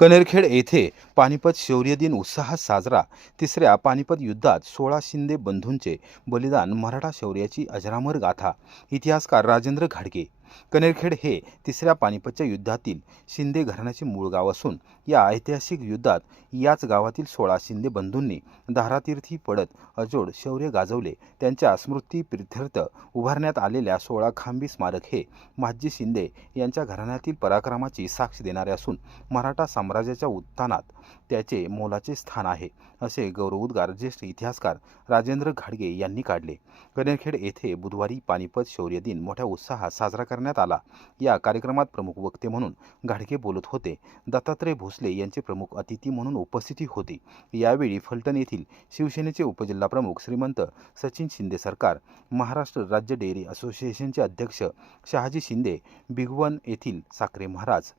कनेरखेड येथे पानिपत शौर्य दिन उत्साहात साजरा। तिसऱ्या पानिपत युद्धात 16 शिंदे बंधूंचे बलिदान, मराठा शौर्याची अजरामर गाथा। इतिहासकार राजेंद्र घाडगे। कनेरखेड हे तिसऱ्या पानिपतच्या युद्धातील शिंदे घराण्याचे मूळ गाव असून या ऐतिहासिक युद्धात याच गावातील 16 शिंदे बंधूंनी धारातीर्थी पडत अजोड शौर्य गाजवले। त्यांच्या स्मृतीप्रीत्यर्थ उभारण्यात आलेल्या 16 खांबी स्मारक हे महादजी शिंदे यांच्या घराण्यातील पराक्रमाची साक्ष देणारे असून मराठा साम्राज्याच्या उत्थानात त्याचे मोलाचे स्थान आहे, असे गौरवोद्गार ज्येष्ठ इतिहासकार राजेंद्र घाडगे यांनी काढले। कनेरखेड येथे बुधवारी पानिपत शौर्य दिन मोठ्या उत्साहात साजरा करण्यात आला। या कार्यक्रमात प्रमुख वक्ते म्हणून घाडगे बोलत होते। दत्तात्रय भोसले यांचे प्रमुख अतिथी म्हणून उपस्थिती होती। यावेळी फलटण येथील शिवसेनेचे उपजिल्हाप्रमुख श्रीमंत सचिन शिंदे सरकार, महाराष्ट्र राज्य डेअरी असोसिएशनचे अध्यक्ष शहाजी शिंदे, भिगवण येथील साखरे महाराज,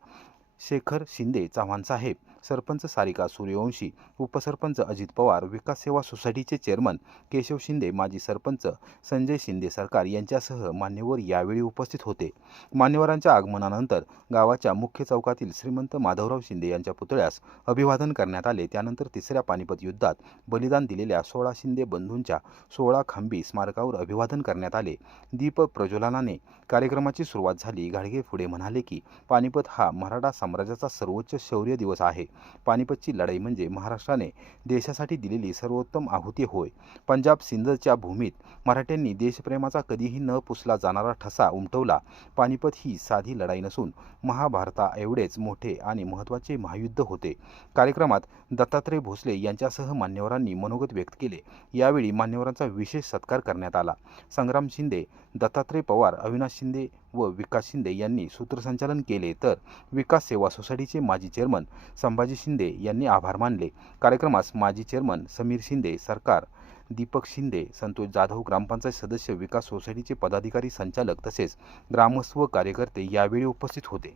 शेखर शिंदे चव्हाण साहेब, सरपंच सारिका सूर्यवंशी, उपसरपंच अजित पवार, विकास सेवा सोसायटीचे चेअरमन केशव शिंदे, माजी सरपंच संजय शिंदे सरकार यांच्यासह मान्यवर यावेळी उपस्थित होते। मान्यवरांच्या आगमनानंतर गावाच्या मुख्य चौकातील श्रीमंत माधवराव शिंदे यांच्या पुतळ्यास अभिवादन करण्यात आले। त्यानंतर तिसऱ्या पानिपत युद्धात बलिदान दिलेल्या 16 शिंदे बंधूंच्या 16 खांबी स्मारकावर अभिवादन करण्यात आले। दीप प्रज्वलनाने कार्यक्रमाची सुरुवात झाली। घाडगे पुढे म्हणाले की पानिपत हा मराठा साम्राज्याचा सर्वोच्च शौर्य दिवस आहे। पानिपतची लढाई म्हणजे महाराष्ट्राने देशासाठी दिलेली सर्वोत्तम आहुती होय। पंजाब सिंधच्या भूमीत मराठ्यांनी देशप्रेमाचा कधीही न पुसला जाणारा ठसा उमटवला। पानिपत ही साधी लढाई नसून महाभारता एवढेच मोठे आणि महत्त्वाचे महायुद्ध होते। कार्यक्रमात दत्तात्रय भोसले यांच्यासह मान्यवरांनी मनोगत व्यक्त केले। यावेळी मान्यवरांचा विशेष सत्कार करण्यात आला। संग्राम शिंदे, दत्तात्रय पवार, अविनाश शिंदे व विकास शिंदे यांनी सूत्रसंचालन केले, तर विकास सेवा सोसायटीचे माजी चेअरमन संभाजी शिंदे यांनी आभार मानले। कार्यक्रमास माजी चेअरमन समीर शिंदे सरकार, दीपक शिंदे, संतोष जाधव ग्रामपंचायत सदस्य, विकास सोसायटीचे पदाधिकारी, संचालक तसेच ग्रामस्थ व कार्यकर्ते यावेळी उपस्थित होते।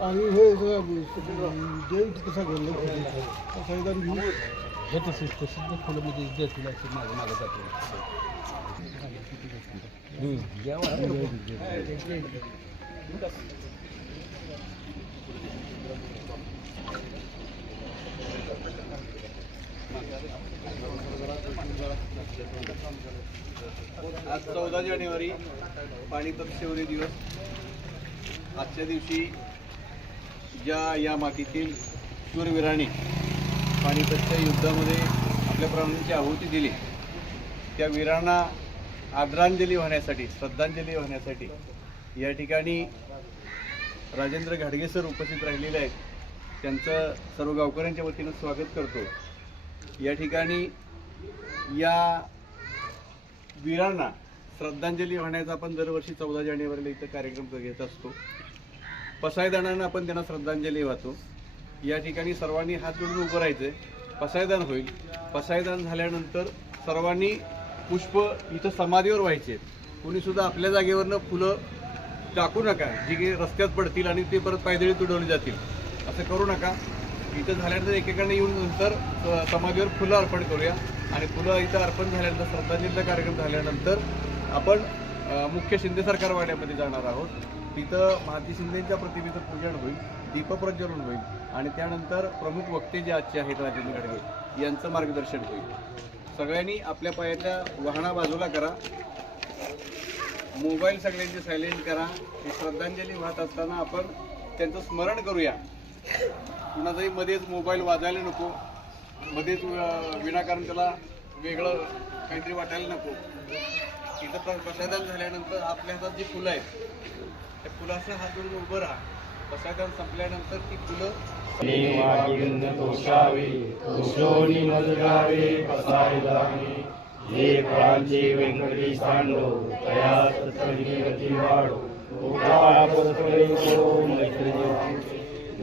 आणि हे देव कसा घडलं संविधान घेऊन घेत असेल प्रसिद्ध फुलमध्ये देतील असे मागं मागं जाते। आज 14 जानेवारी पानिपत शौर्य दिवस। आजच्या दिवशी या मातीतील शूरवीरांनी पानिपतच्या युद्धामध्ये आपल्या प्राणांची आहुती दिली, त्या वीरांना आदरांजली वाहण्यासाठी, श्रद्धांजली वाहण्यासाठी या ठिकाणी राजेंद्र घाडगे सर उपस्थित राहिलेले आहेत। त्यांचं सर्व गावकऱ्यांच्या वतीनं स्वागत करतो। या ठिकाणी या वीरांना श्रद्धांजली वाहण्याचा आपण दरवर्षी 14 जानेवारीला इथं कार्यक्रम घेत असतो। पसायदानानं आपण त्यांना श्रद्धांजली वाहतो। या ठिकाणी सर्वांनी हात जोडून उभं राहायचं, पसायदान होईल। पसायदान झाल्यानंतर सर्वांनी पुष्प इथं समाधीवर व्हायचे। कुणीसुद्धा आपल्या जागेवरनं फुलं टाकू नका, जी की रस्त्यात पडतील आणि ते परत पायदळी तुडवली जातील, असं करू नका। इथं झाल्यानंतर एकेकाने येऊन नंतर समाधीवर फुलं अर्पण करूया आणि फुलं इथं अर्पण झाल्यानंतर श्रद्धांजलीचा कार्यक्रम झाल्यानंतर आपण मुख्य शिंदे सरकार वाड्यामध्ये जाणार आहोत। तिथं महादजी शिंदेंच्या प्रतिमेचं पूजन होईल, दीपप्रज्वलन होईल आणि त्यानंतर प्रमुख वक्ते जे आजचे आहेत राजेंद्र घाडगे यांचं मार्गदर्शन होईल। सगळ्यांनी आपल्या पायाच्या वाहना बाजूला करा, मोबाईल सगळ्यांचे सायलेंट करा। ही श्रद्धांजली वाहत असताना आपण त्यांचं स्मरण करूया। कुणाचाही मध्येच मोबाईल वाजायला नको, मध्येच विनाकारण त्याला वेगळं काहीतरी वाटायला नको। इथं पसायदान झाल्यानंतर आपल्या हातात जी फुलं आहेत त्या फुलाचं हात जोडून उभं राहा। पसायदान संपल्यानंतर ती फुलं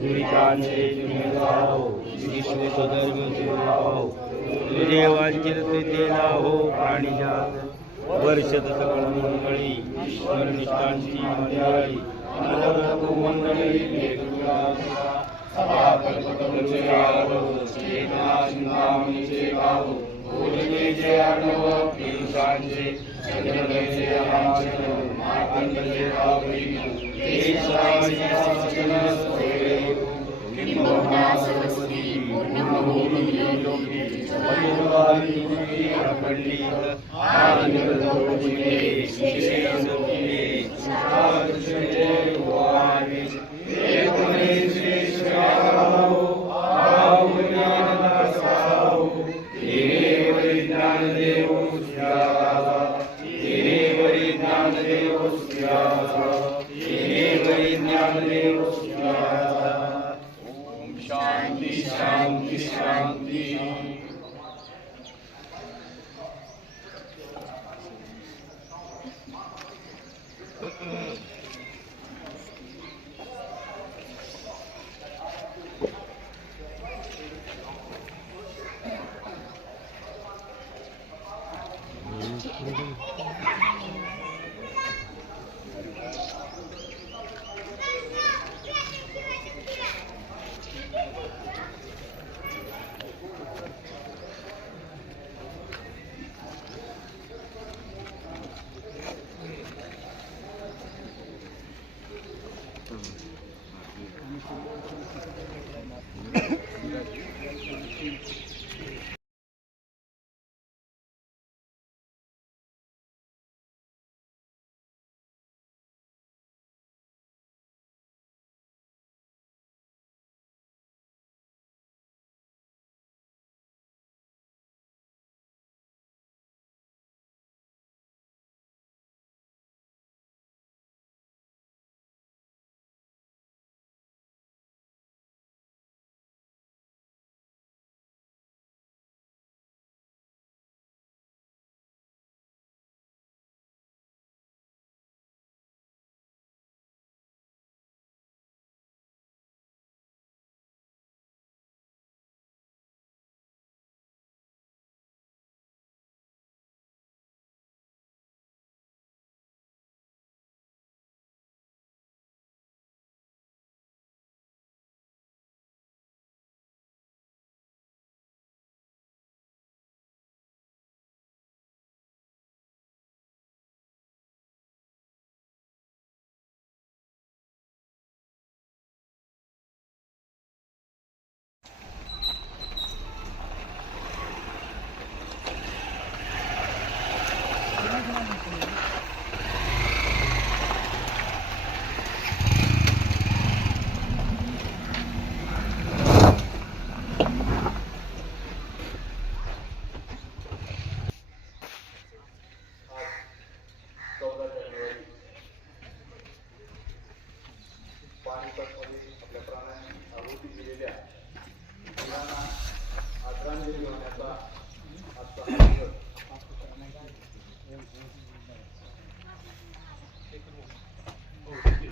दुरितांचे तुम्ही जाओ विश्व धर्म हो तुझे वांछित ते हो प्राणीजात वर्षत सकळ मंडळी ईश्वर निष्ठांची मंडळी मनोरथ मंडळी सभा कल्पतरुचे गाव चेतना चिंतामणीचे गाव भोजनेचे आडव पियुषांचे चंद्रलेचे आचरण मातंगले गावी देशाची शासन सोये किंबहुना सरस्वती पूर्णभूमी लोके वैभवानी मुक्ती अखंडित आनंदोजिने शिशेसोकिले शादृशे वावे एकने श्रेष्ठाहो आवलीन दासाहो हे वैज्ञान देव सुयासा हे वैज्ञान देव सुयासा हे वैज्ञान देव सुयासा ओम शांति शांति शांति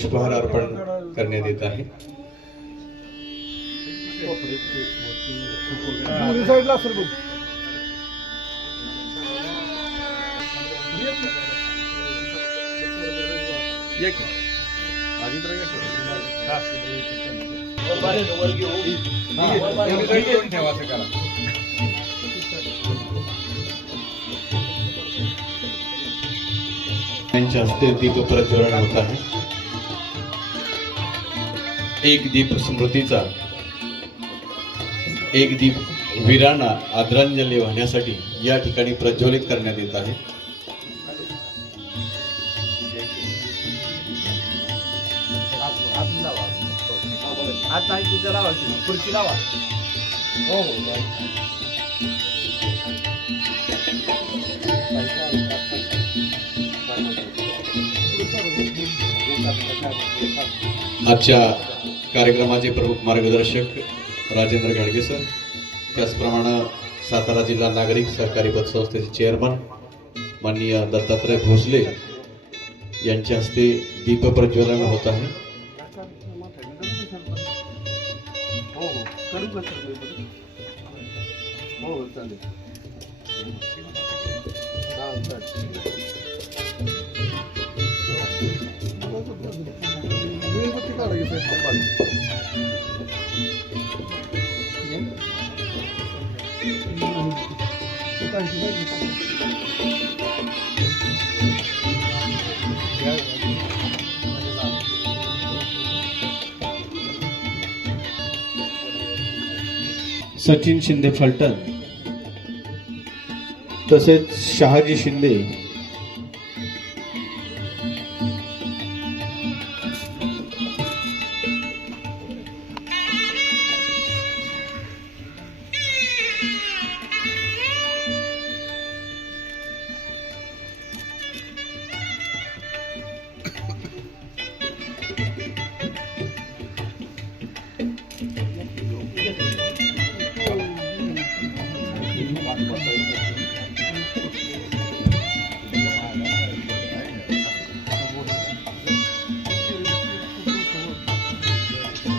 उपहार अर्पण करण्यात येत आहे. साईडला असेल बघ. त्यांच्या हस्ते दीप प्रज्वलन होत आहे. एक दीप स्मृतीचा, एक दीप वीरांना आदरांजली वाहण्यासाठी या ठिकाणी प्रज्वलित करण्यात येत आहे. खुर्ची लावा. हो आजच्या कार्यक्रमाचे प्रमुख मार्गदर्शक राजेंद्र घाडगे सर, त्याचप्रमाणे सातारा जिल्हा नागरिक सहकारी पतसंस्थेचे चेअरमन माननीय दत्तात्रय भोसले यांच्या हस्ते दीप प्रज्वलन होत आहे. करू का सर हो चालेल हां चालेल मेणबत्ती काढा की सचिन शिंदे फलटण तसेच शहाजी शिंदे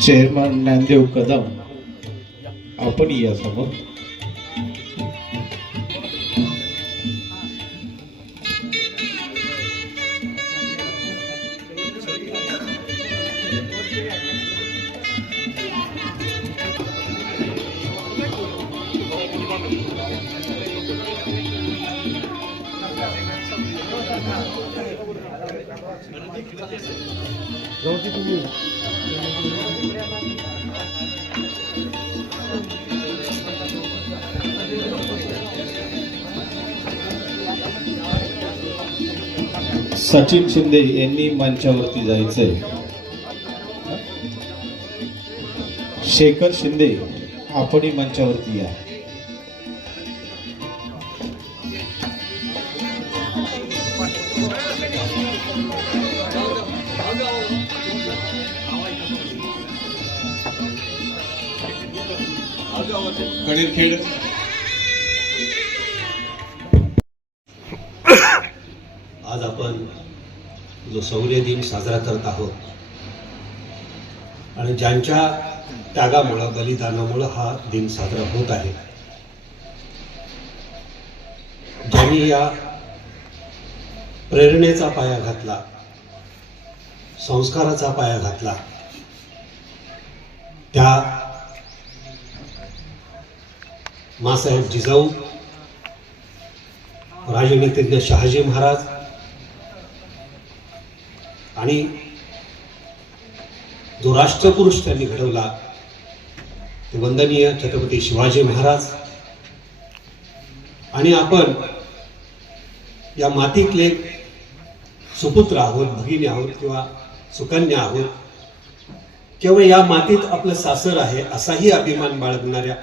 चेअरमन ज्ञानदेव कदम आपण या समोर. सचिन शिंदे यांनी मंचावरती जायचंय. शेखर शिंदे आपणही मंचावरती या. कणेरखेड आज आपण जो शौर्य दिन साजरा करत आहोत आणि ज्यांच्या त्यागामुळं बलिदानामुळं हा दिन साजरा होत आहे, ज्यांनी या प्रेरणेचा पाया घातला, संस्काराचा पाया घातला, त्या मासाहेब जिजाऊ, राजनीतिज्ञ शहाजी महाराज आणि जो राष्ट्रपुरुष त्यांनी घडवला ते वंदनीय छत्रपती शिवाजी महाराज. आणि आपण या मातीतले सुपुत्र आहोत, भगिनी आहोत किंवा सुकन्या आहोत, केवळ या मातीत आपलं सासर आहे असाही अभिमान बाळगणाऱ्या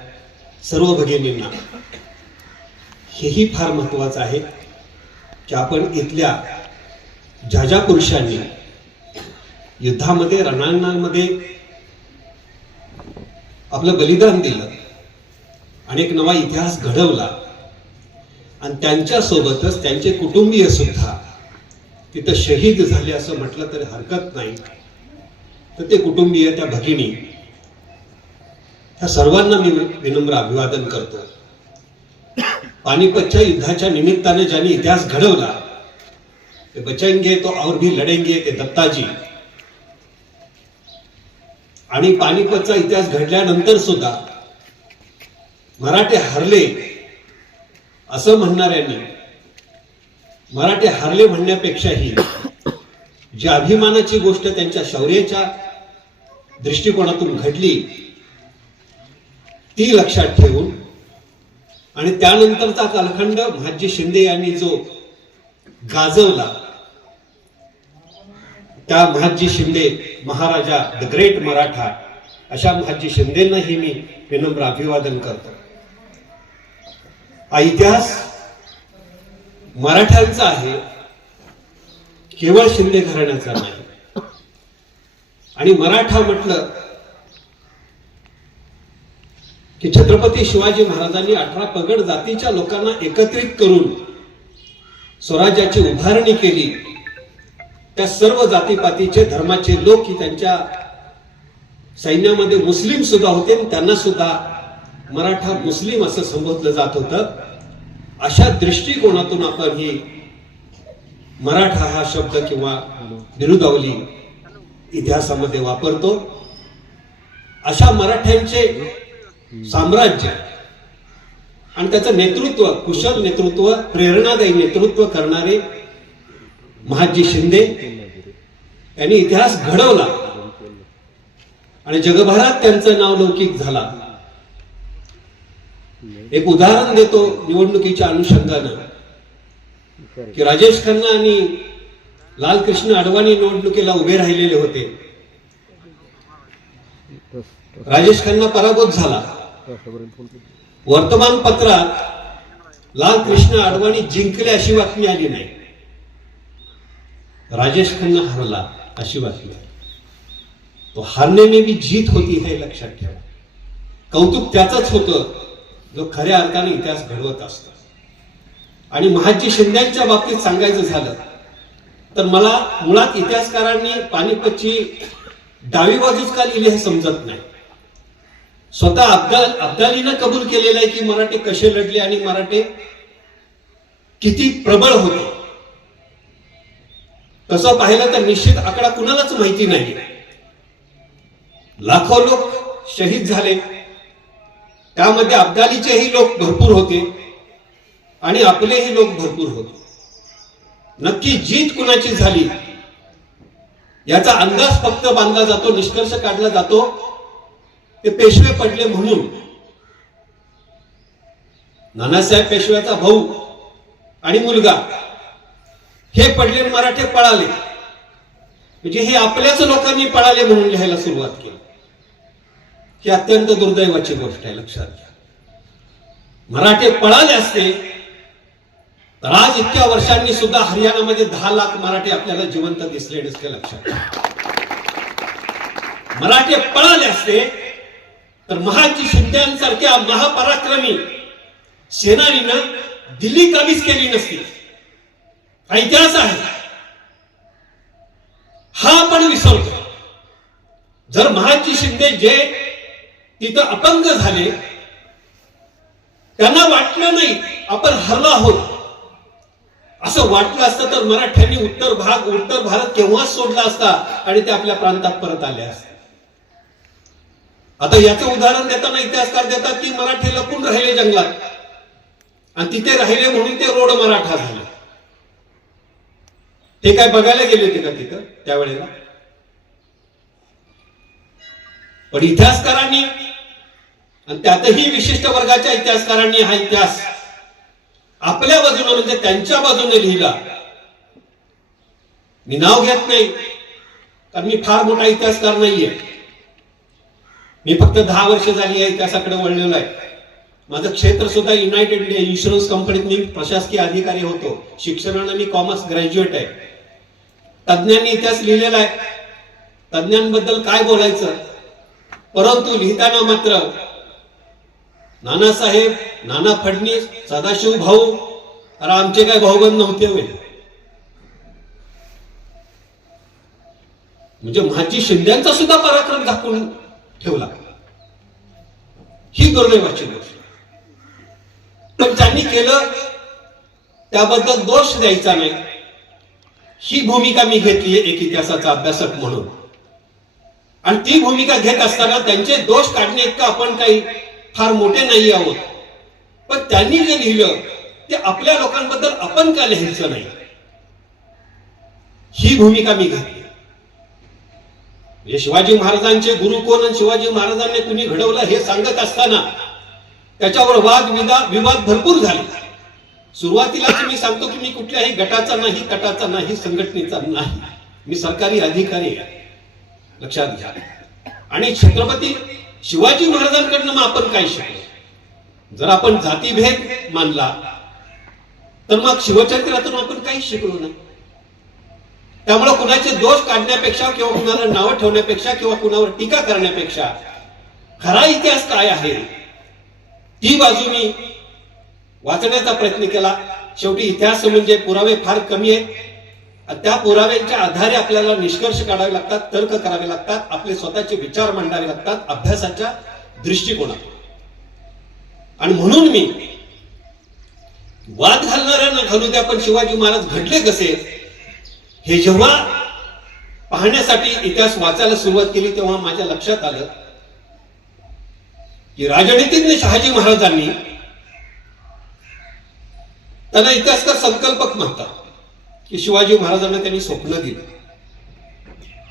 सर्व भगिनींना हेही फार महत्वाचं आहे की आपण इथल्या ज्या ज्या पुरुषांनी युद्धामध्ये, रणांगणांमध्ये आपलं बलिदान दिलं आणि एक नवा इतिहास घडवला आणि त्यांच्यासोबतच त्यांचे कुटुंबीय सुद्धा तिथं शहीद झाले असं म्हटलं तरी हरकत नाही. तर ते कुटुंबीय, त्या भगिनी, त्या सर्वांना मी विनम्र अभिवादन करतो. पानिपतच्या युद्धाच्या निमित्ताने ज्यांनी इतिहास घडवला ते बचेंगे तो और भी लढेंगे ते दत्ताजी. आणि पानिपतचा इतिहास घडल्यानंतर सुद्धा मराठे हरले असं म्हणणाऱ्यांनी मराठे हरले म्हणण्यापेक्षाही जी अभिमानाची गोष्ट त्यांच्या शौर्याच्या दृष्टिकोनातून घडली ती लक्षात ठेवून आणि त्यानंतरचा कालखंड महाजी शिंदे यांनी जो गाजवला, त्या महाजी शिंदे महाराजा द ग्रेट मराठा अशा महाजी शिंदेंनाही मी विनम्र अभिवादन करतो. हा इतिहास मराठ्यांचा आहे, केवळ शिंदे घराण्याचा नाही. आणि मराठा म्हटलं की छत्रपती शिवाजी महाराजांनी 18 पगड जातीच्या लोकांना एकत्रित करून स्वराज्याची उभारणी केली. त्या सर्व जातीपातीचे, धर्माचे लोक ही त्यांच्या सैन्यामध्ये मुस्लिम सुद्धा होते आणि त्यांना सुद्धा मराठा मुस्लिम असं संबोधलं जात होतं. अशा दृष्टिकोनातून आपण ही मराठा हा शब्द किंवा बिरुदावली इतिहासामध्ये वापरतो. अशा मराठ्यांचे साम्राज्य आणि त्याचं नेतृत्व, कुशल नेतृत्व, प्रेरणादायी नेतृत्व करणारे महादजी शिंदे यांनी इतिहास घडवला आणि जगभरात त्यांचं नाव लौकिक झाला. एक उदाहरण देतो निवडणुकीच्या अनुषंगानं की राजेश खन्ना आणि लालकृष्ण अडवाणी निवडणुकीला उभे राहिलेले होते. राजेश खन्ना पराभूत झाला. वर्तमानपत्रात लालकृष्ण अडवाणी जिंकले अशी बातमी आली नाही, राजेश खन्ना हरला अशी बातमी. तो हारने में भी जीत होती है लक्षात ठेवा. कौतुक त्याचंच होतं जो खऱ्या अर्थाने इतिहास घडवत असतो. आणि महादजी शिंद्यांच्या बाबतीत सांगायचं झालं तर मला मुळात इतिहासकारांनी पानिपतची डावी बाजूच का लिहिली हे समजत नाही. स्वतः अब्दालीनं कबूल केलेलं आहे की मराठे कसे लढले आणि मराठे किती प्रबळ होते. तसं पाहिलं तर निश्चित आकडा कुणालाच माहिती नाही. लाखो लोक शहीद झाले, त्यामध्ये अब्दालीचेही लोक भरपूर होते आणि आपलेही लोक भरपूर होते. नक्की जीत कुणाची झाली याचा अंदाज फक्त बांधला जातो, निष्कर्ष काढला जातो ते पेशवे पडले म्हणून. नानासाहेब पेशव्याचा भाऊ आणि मुलगा हे पडले, मराठे पळाले. म्हणजे हे आपल्याच लोकांनी पळाले म्हणून लिहायला सुरुवात केली. ही अत्यंत दुर्दैवाची गोष्ट आहे, लक्षात घ्या. मराठे पळाले असते तर आज इतक्या वर्षांनी सुद्धा हरियाणामध्ये 10 लाख मराठे आपल्याला जिवंत दिसले नसते, लक्षात घ्या. मराठे पळाले असते तर महादजी शिंद्यांसारख्या महापराक्रमी सेनानीनं दिल्ली काबीज केली नसती. हा इतिहास आहे, हा आपण विसरतो. जर महादजी शिंदे जे तिथं अपंग झाले, त्यांना वाटलं नाही आपण हरलो आहोत, असं वाटलं असतं तर मराठ्यांनी उत्तर भारत केव्हाच सोडला असता आणि ते आपल्या प्रांतात परत आले असते. आता याचं उदाहरण देताना इतिहासकार देतात की मराठी लपून राहिले जंगलात आणि तिथे राहिले म्हणून ते रोड मराठा झाले. ते काय बघायला गेले होते का तिथं त्यावेळेला? पण इतिहासकारांनी आणि त्यातही विशिष्ट वर्गाच्या इतिहासकारांनी हा इतिहास आपल्या बाजूने म्हणजे त्यांच्या बाजूने लिहिला. मी नाव घेत नाही कारण मी फार मोठा इतिहासकार नाहीये. मी फक्त 10 वर्ष झाली या इतिहासाकडे वळलेलो आहे. माझं क्षेत्र सुद्धा युनायटेड इंडिया इन्शुरन्स कंपनीत मी प्रशासकीय अधिकारी होतो. शिक्षणाने मी कॉमर्स ग्रॅज्युएट आहे. तज्ञांनी इतिहास लिहिलेला आहे, तज्ञांबद्दल काय बोलायचं. परंतु लिहिताना मात्र नानासाहेब, नाना फडणीस, सदाशिव भाऊ, अरे आमचे काय भाऊबंद नव्हते होय. म्हणजे महादजी शिंद्यांचा सुद्धा पराक्रम झाकून ठेवला. ही दुर्दैवाची गोष्ट. पण त्यांनी केलं त्याबद्दल दोष द्यायचा नाही, ही भूमिका मी घेतली एक इतिहासाचा अभ्यासक म्हणून. आणि ती भूमिका घेत असताना त्यांचे दोष काढणे इतकं आपण काही फार मोठे नाही आहोत. पण त्यांनी जे लिहिलं ते आपल्या लोकांबद्दल आपण का लिहायचं नाही, ही भूमिका मी घेतली. म्हणजे शिवाजी महाराजांचे गुरु कोण आणि शिवाजी महाराजांनी कुणी घडवलं हे सांगत असताना त्याच्यावर विवाद भरपूर झाले. सुरुवातीलाच मी सांगतो की मी कुठल्याही गटाचा नाही, तटाचा नाही, संघटनेचा नाही. मी सरकारी अधिकारी आहे, लक्षात घ्या. आणि छत्रपती शिवाजी महाराजांकडनं मग आपण काय शिकलो? जर आपण जातीभेद मानला तर मग शिवचरित्रातून आपण काही शिकलो नाही. त्यामुळे कुणाचे दोष काढण्यापेक्षा किंवा कुणाला नावं ठेवण्यापेक्षा किंवा कुणावर टीका करण्यापेक्षा खरा इतिहास काय आहे ती बाजू मी वाचण्याचा प्रयत्न केला. शेवटी इतिहास म्हणजे पुरावे फार कमी आहेत आणि त्या पुराव्यांच्या आधारे आपल्याला निष्कर्ष काढावे लागतात, तर्क करावे लागतात, आपले स्वतःचे विचार मांडावे लागतात अभ्यासाच्या दृष्टिकोनातून. आणि म्हणून मी वाद घालणाऱ्यांना घालू द्या, पण शिवाजी महाराज घडले कसे हे जेव्हा पाहण्यासाठी इतिहास वाचायला सुरुवात केली तेव्हा माझ्या लक्षात आलं की राजनीतिज्ञ शहाजी महाराजांनी, त्यांना इतिहासकार संकल्पक म्हणतात, की शिवाजी महाराजांना त्यांनी स्वप्न दिलं.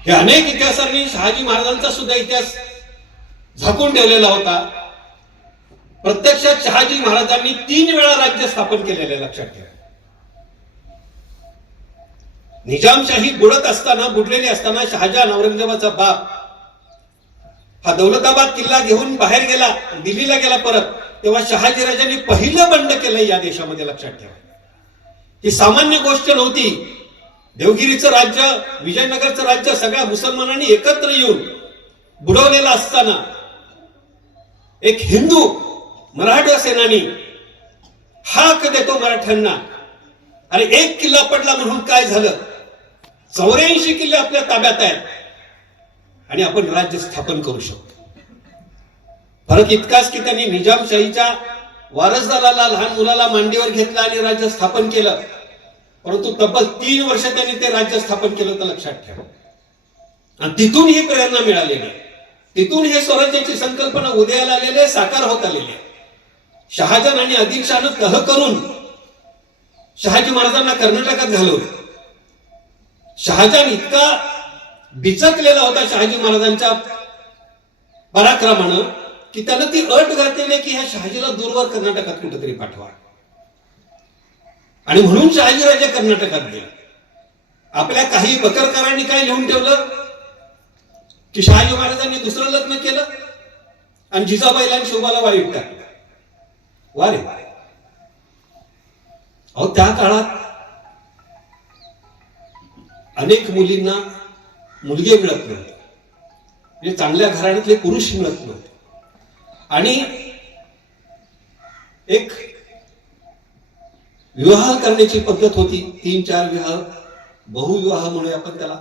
हे अनेक इतिहासांनी शहाजी महाराजांचा सुद्धा इतिहास झाकून ठेवलेला होता. प्रत्यक्षात शहाजी महाराजांनी 3 वेळा राज्य स्थापन केलेले लक्षात ठेवा. निजामशाही बुडत असताना, बुडलेली असताना शहाजहान औरंगजेबाचा बाप हा दौलताबाद किल्ला घेऊन बाहेर गेला, दिल्लीला गेला परत, तेव्हा शहाजीराजांनी पहिलं बंड केलं या देशामध्ये लक्षात ठेवा. ही सामान्य गोष्ट नव्हती. देवगिरीचं राज्य, विजयनगरचं राज्य सगळ्या मुसलमानांनी एकत्र येऊन बुडवलेलं असताना एक हिंदू मराठा सेनानी हाक देतो मराठ्यांना, आणि एक किल्ला पडला म्हणून काय झालं, 84 किल्ले आपल्या ताब्यात आहेत आणि आपण राज्य स्थापन करू शकतो. फरक इतकाच की त्यांनी निजामशाहीच्या वारसदाराला, लहान मुलाला मांडीवर घेतलं आणि राज्य स्थापन केलं, परंतु तब्बल 3 वर्ष त्यांनी ते राज्य स्थापन केलं, तर लक्षात ठेवा. आणि तिथून ही प्रेरणा मिळालेली आहे, तिथून हे स्वराज्याची संकल्पना उदयाला आलेली आहे, साकार होत आलेली आहे. शहाजहान आणि आदिलशहानं तह करून शहाजी महाराजांना कर्नाटकात घालवलं. शहाजहान इतका बिचकलेला होता शहाजी महाराजांच्या पराक्रमानं की त्यानं ती अट घातलेली की ह्या शहाजीला दूरवर कर्नाटकात कुठेतरी पाठवा, आणि म्हणून शहाजीराजे कर्नाटकात गेले. आपल्या काही बकरकारांनी काय लिहून ठेवलं की शहाजी महाराजांनी दुसरं लग्न केलं आणि जिजाबाईला आणि शोभाला वाईट टाकलं. वारे अहो, त्या काळात अनेक मुलींना मुलगे मिळत नव्हते, म्हणजे चांगल्या घराण्यातले पुरुष मिळत नव्हते, आणि एक विवाह करण्याची पद्धत होती, 3-4 विवाह, बहुविवाह म्हणूया आपण त्याला,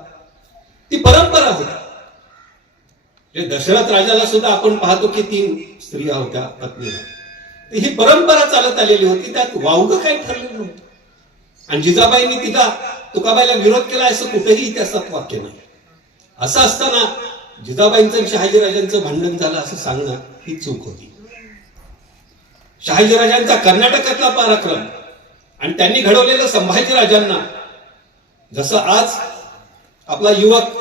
ती परंपरा होती. दशरथ राजाला सुद्धा आपण पाहतो की 3 स्त्रिया होत्या, पत्नी होत्या. ही परंपरा चालत आलेली होती, त्यात वावगं काही ठरलेलं नव्हतं. आणि जिजाबाईंनी तिला तुकाबाईला विरोध केला असं कुठेही इतिहासात वाक्य नाही. असं असताना जिजाबाईंचं आणि शहाजीराजांचं भांडण झालं असं सांगणं ही चूक होती. शहाजीराजांचा कर्नाटकातला पराक्रम आणि त्यांनी घडवलेलं संभाजीराजांना, जसं आज आपला युवक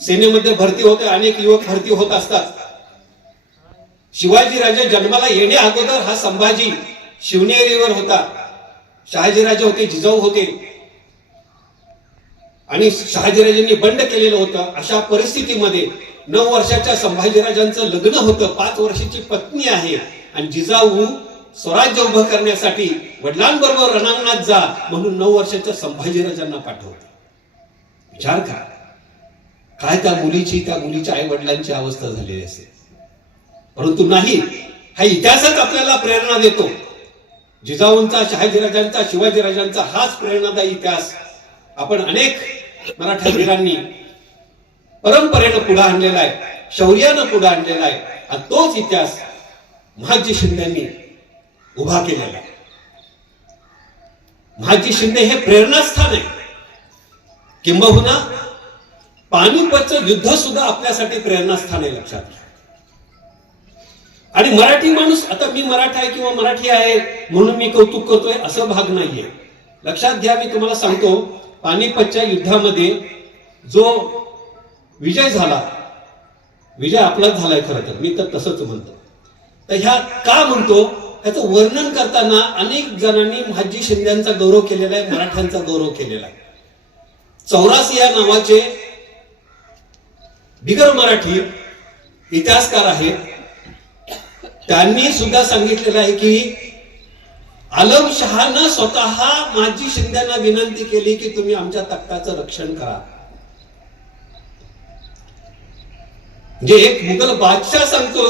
सेनेमध्ये भरती होते, अनेक युवक भरती होत असतात. शिवाजीराजे जन्माला येण्या अगोदर हा संभाजी शिवनेरीवर होता, शहाजीराजे होते, जिजाऊ होते, आणि शहाजीराजांनी बंड केलेलं होतं. अशा परिस्थितीमध्ये 9 वर्षाच्या संभाजीराजांचं लग्न होतं, 5 वर्षाची पत्नी आहे, आणि जिजाऊ स्वराज्य उभं करण्यासाठी वडिलांबरोबर रणांगणात जा म्हणून 9 वर्षाच्या संभाजीराजांना पाठवते. विचार करा, काय त्या मुलीच्या आई वडिलांची अवस्था झालेली असेल. परंतु नाही, हा इतिहासच आपल्याला प्रेरणा देतो. जिजाऊंचा, शहाजीराजांचा, शिवाजीराजांचा हाच प्रेरणादायी इतिहास आपण अनेक मराठा वीरांनी परंपरेनं पुढे आणलेला आहे, शौर्यानं पुढे आणलेला आहे, आणि तोच इतिहास महाजी शिंदेंनी उभा केलेला आहे. महाजी शिंदे हे प्रेरणास्थान आहे. किंबहुना पानिपतचं युद्ध सुद्धा आपल्यासाठी प्रेरणास्थान आहे, लक्षात घ्या. आणि मराठी माणूस, आता मी मराठा आहे किंवा मराठी आहे म्हणून मी कौतुक करतोय असं भाग नाहीये. लक्षात घ्या, मी तुम्हाला सांगतो, पानिपतच्या युद्धामध्ये जो विजय झाला, विजय आपलाच झालाय खरं तर, मी तर तसंच म्हणतो. तर ह्या का म्हणतो, ह्याचं वर्णन करताना अनेक जणांनी महाजी शिंद्यांचा गौरव केलेला आहे, मराठ्यांचा गौरव केलेला आहे. 84 या नावाचे बिगर मराठी इतिहासकार आहेत, त्यांनी सुद्धा सांगितलेलं आहे की आलमशहानं स्वतः महाजी शिंद्यांना विनंती केली की तुम्ही आमच्या तख्ताचं रक्षण करा. म्हणजे एक मुघल बादशाह सांगतो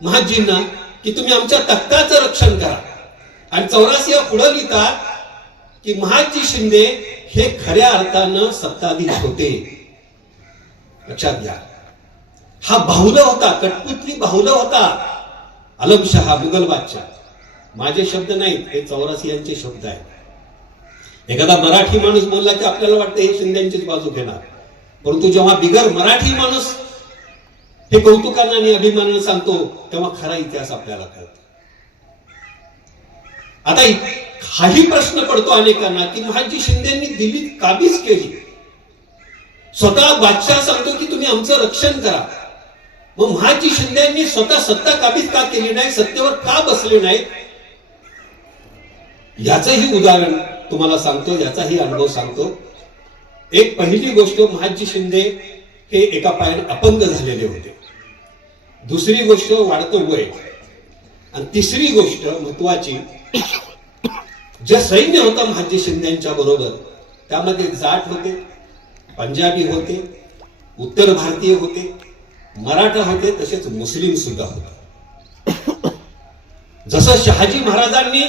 महाजींना की तुम्ही आमच्या तख्ताचं रक्षण करा. आणि 84 पुढे लिहितात की महाजी शिंदे हे खऱ्या अर्थानं सत्ताधीश होते. लक्षात घ्या, हा बाहुला होता, कठपुतली बाहुला होता आलमशहा मुघल बादशाह. माझे शब्द नाहीत, हे चौरासियांचे शब्द आहेत. एखादा मराठी माणूस बोलला की आपल्याला वाटतं हे शिंद्यांचीच बाजू घेणार, परंतु जेव्हा बिगर मराठी माणूस हे कौतुकानं आणि अभिमानानं सांगतो तेव्हा खरा इतिहास आपल्याला कळतो. आता हाही प्रश्न पडतो अनेकांना की महाजी शिंदेंनी दिल्लीत काबीज केली, स्वतः बादशाह सांगतो की तुम्ही आमचं रक्षण करा, मग महाजी शिंदेंनी स्वतः सत्ता काबीज का केली नाही, सत्तेवर का बसले नाहीत, याचंही उदाहरण तुम्हाला सांगतो, याचाही अनुभव सांगतो. एक पहिली गोष्ट, महाजी शिंदे हे एका पायाने अपंग झालेले होते. दुसरी गोष्ट, वाढतं वय. आणि तिसरी गोष्ट महत्वाची, जे सैन्य होतं महाजी शिंदेच्या बरोबर त्यामध्ये जाट होते, पंजाबी होते, उत्तर भारतीय होते, मराठा होते, तसेच मुस्लिम सुद्धा होते. जसं शहाजी महाराजांनी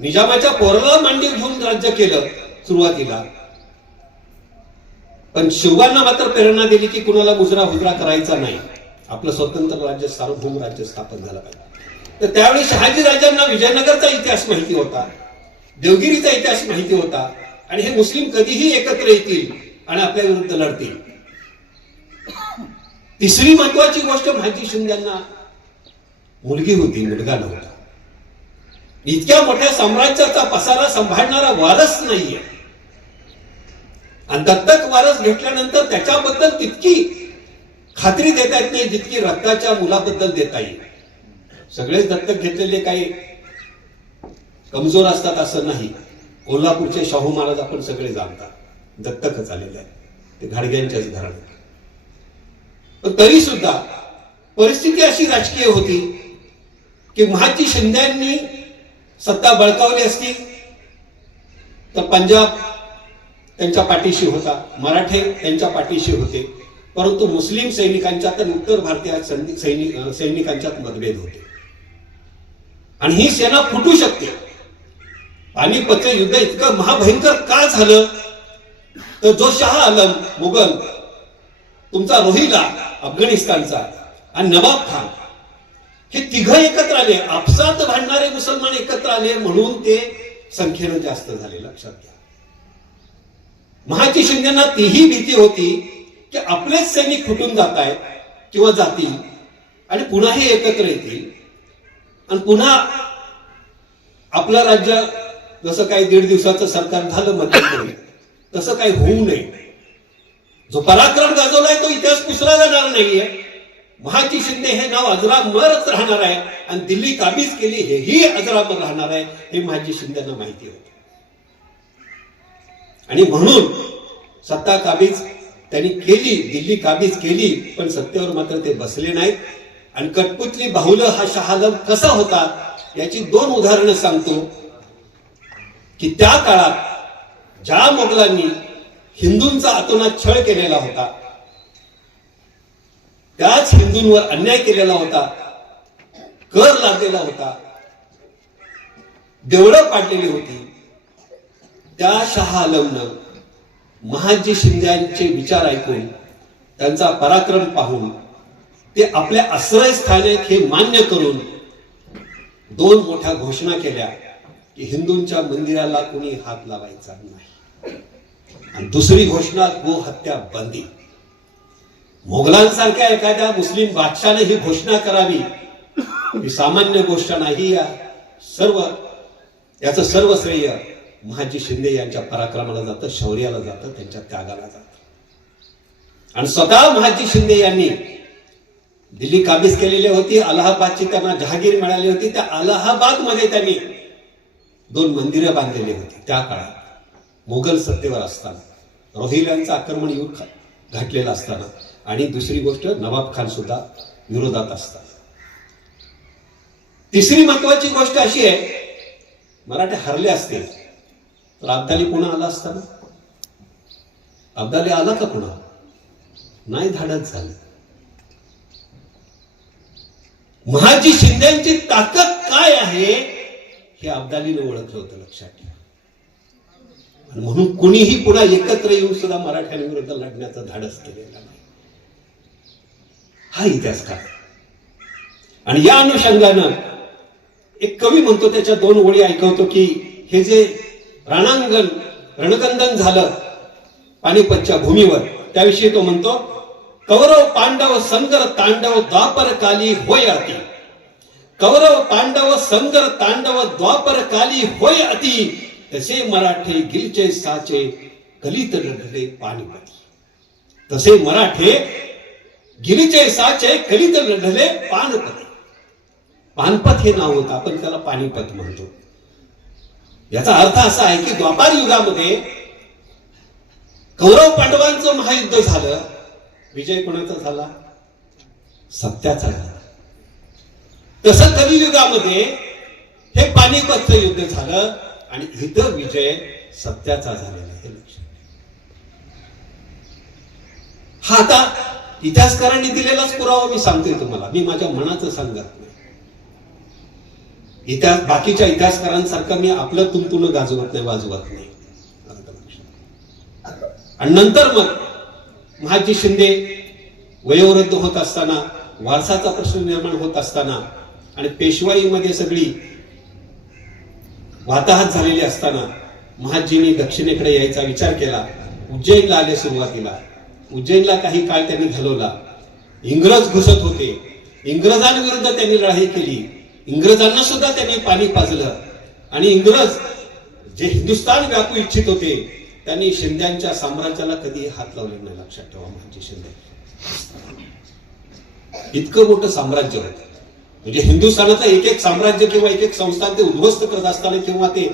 निजामाच्या पोराला मांडी घेऊन राज्य केलं सुरुवातीला, पण शिवबांना मात्र प्रेरणा दिली की कुणाला मुजरा हुजरा करायचा नाही, आपलं स्वतंत्र राज्य, सार्वभौम राज्य स्थापन झालं पाहिजे. तर त्यावेळी शहाजी राजांना विजयनगरचा इतिहास माहिती होता, देवगिरीचा इतिहास माहिती होता, आणि हे मुस्लिम कधीही एकत्र येतील आणि आपल्या विरुद्ध लढतील. तिसरी महत्वाची गोष्ट, महाजी शिंदेंना मुलगी होती, मुलगा नव्हता. इतक्या मोठ्या साम्राज्याचा पसारा सांभाळणारा वारस नाहीये, आणि दत्तक वारस घेतल्यानंतर त्याच्याबद्दल तितकी खात्री देता येत नाही जितकी रक्ताच्या मुलाबद्दल देता येईल. सगळेच दत्तक घेतलेले काही कमजोर असतात असं नाही. कोल्हापूरचे शाहू महाराज आपण सगळे जाणतात, दत्तकच आलेले आहे, ते घाडग्यांच्याच घराणे. पण तरी सुद्धा परिस्थिती अशी राजकीय होती की महाजी शिंदेंनी सत्ता बळकावली असती तर पंजाब त्यांच्या पाठीशी होता, मराठे त्यांच्या पाठीशी होते, परंतु मुस्लिम सैनिकांच्यात आणि उत्तर भारतीय सैनिकांच्यात मतभेद होते. आणि ही सेना फुटू शकते. पानिपतचं युद्ध इतकं महाभयंकर का झालं, तर जो शाह आलम मुघल, तुमचा रोहिला अफगाणिस्तानचा आणि नवाब खान, हे तिघ एकत्र आले, आपसात भांडणारे मुसलमान एकत्र आले, म्हणून ते संख्येनं जास्त झाले. लक्षात घ्या, महाजी शिंदेना तीही भीती होती की आपलेच सैनिक फुटून जात आहेत किंवा जातील आणि पुन्हा हे एकत्र येतील आणि पुन्हा आपलं राज्य जसं काही 1.5 दिवसाचं सरकार झालं मध्यंतरी, तसं काही होऊ नये. जो पराक्रम गाजवलाय तो इतिहास पुसला जाणार नाहीये. महाजी शिंदे हे नाव अजरामरच राहणार आहे आणि दिल्ली काबीज केली हेही अजरामर राहणार आहे, हे महाजी शिंदेना माहिती होते. आणि म्हणून सत्ता काबीज त्यांनी केली, दिल्ली काबीज केली, पण सत्तेवर मात्र ते बसले नाहीत. आणि कठपुतली बाहुलं हा शाह आलम कसा होता याची 2 उदाहरणं सांगतो. की त्या काळात ज्या मोगलांनी हिंदूंचा अतोनात छळ केलेला होता, त्याच हिंदूंवर अन्याय केलेला होता, कर लादलेला होता, देवळं पाडलेली होती, त्या शाह आलमनं महाजी शिंद्यांचे विचार ऐकून, त्यांचा पराक्रम पाहून, ते आपल्या आश्रयस्थाने हे मान्य करून 2 मोठ्या घोषणा केल्या की हिंदूंच्या मंदिराला कोणी हात लावायचा नाही. आणि दुसरी घोषणा, गो हत्या बंदी. मोगलांसारख्या एखाद्या मुस्लिम बादशाने ही घोषणा करावी ही सामान्य गोष्ट नाही. याचं सर्व श्रेय महाजी शिंदे यांच्या पराक्रमाला जातं, शौर्याला जातं, त्यांच्या त्यागाला जातं. आणि स्वतः महाजी शिंदे यांनी दिल्ली काबीज केलेली होती, अलाहाबादची त्यांना जहागीर मिळाली होती, त्या अलाहाबाद मध्ये त्यांनी 2 मंदिरं बांधलेली होती. त्या काळात मोगल सत्तेवर असताना, रोहिल्यांचं आक्रमण येऊन घातलेलं असताना, आणि दुसरी गोष्ट नवाब खान सुद्धा विरोधात असताना. तिसरी महत्वाची गोष्ट अशी आहे, मराठे हरले असते तर अब्दाली पुन्हा आला असता ना? अब्दाली आला का पुन्हा? नाही, धाडस झालं. महाजी शिंदेची ताकद काय आहे हे अब्दालीने ओळखलं होतं. लक्षात ठेवा. आणि म्हणून कुणीही पुन्हा एकत्र येऊन सुद्धा मराठ्यांविरुद्ध लढण्याचं धाडस केलेलं नाही. हा इतिहासकार. आणि या अनुषंगानं एक कवी म्हणतो, त्याच्या 2 ओळी ऐकवतो की हे जे रणांगण रणकंदन झालं पानिपतच्या भूमीवर, त्याविषयी तो म्हणतो, कौरव पांडव संगर तांडव द्वापर काली होय अति. कौरव पांडव संगर तांडव द्वापर काली होय अति. तसे मराठे गिलचे साचे कलित लढले पानिपती. तसे मराठे गिलीचे साचे कलित लढले पानपती. पानपत हे नाव होतं, आपण त्याला पानिपत म्हणतो. याचा अर्थ असा आहे की द्वापार युगामध्ये कौरव पांडवांचं महायुद्ध झालं. विजय कोणाचा झाला? सत्याचा झाला. तसं कलियुगामध्ये हे पानिपतचं युद्ध झालं आणि इथं विजय सत्याचा झालेला आहे. हा आता इतिहासकारांनी दिलेलाच पुरावा मी सांगतोय तुम्हाला, मी माझ्या मनाचं सांगत नाही. इतिहास बाकीच्या इतिहासकारांसारखं मी आपलं तुंतुन वाजवत नाही. आणि नंतर मग महाजी शिंदे वयोवृद्ध होत असताना, वारसाचा प्रश्न निर्माण होत असताना आणि पेशवाईमध्ये सगळी वाताहत झालेली असताना महाजींनी दक्षिणेकडे यायचा विचार केला. उज्जैनला आले. सुरुवातीला उज्जैनला काही काळ त्यांनी घालवला. इंग्रज घुसत होते. इंग्रजांविरुद्ध त्यांनी लढाई केली. इंग्रजांना सुद्धा त्यांनी पाणी पाजलं आणि इंग्रज जे हिंदुस्थान व्यापू इच्छित होते त्यांनी शिंद्यांच्या साम्राज्याला कधी हात लावले नाही. लक्षात ठेवा, महाजी शिंदे इतकं मोठं साम्राज्य होतं. म्हणजे हिंदुस्थानाचं एक साम्राज्य किंवा एक संस्थान ते उद्ध्वस्त करत असताना किंवा ते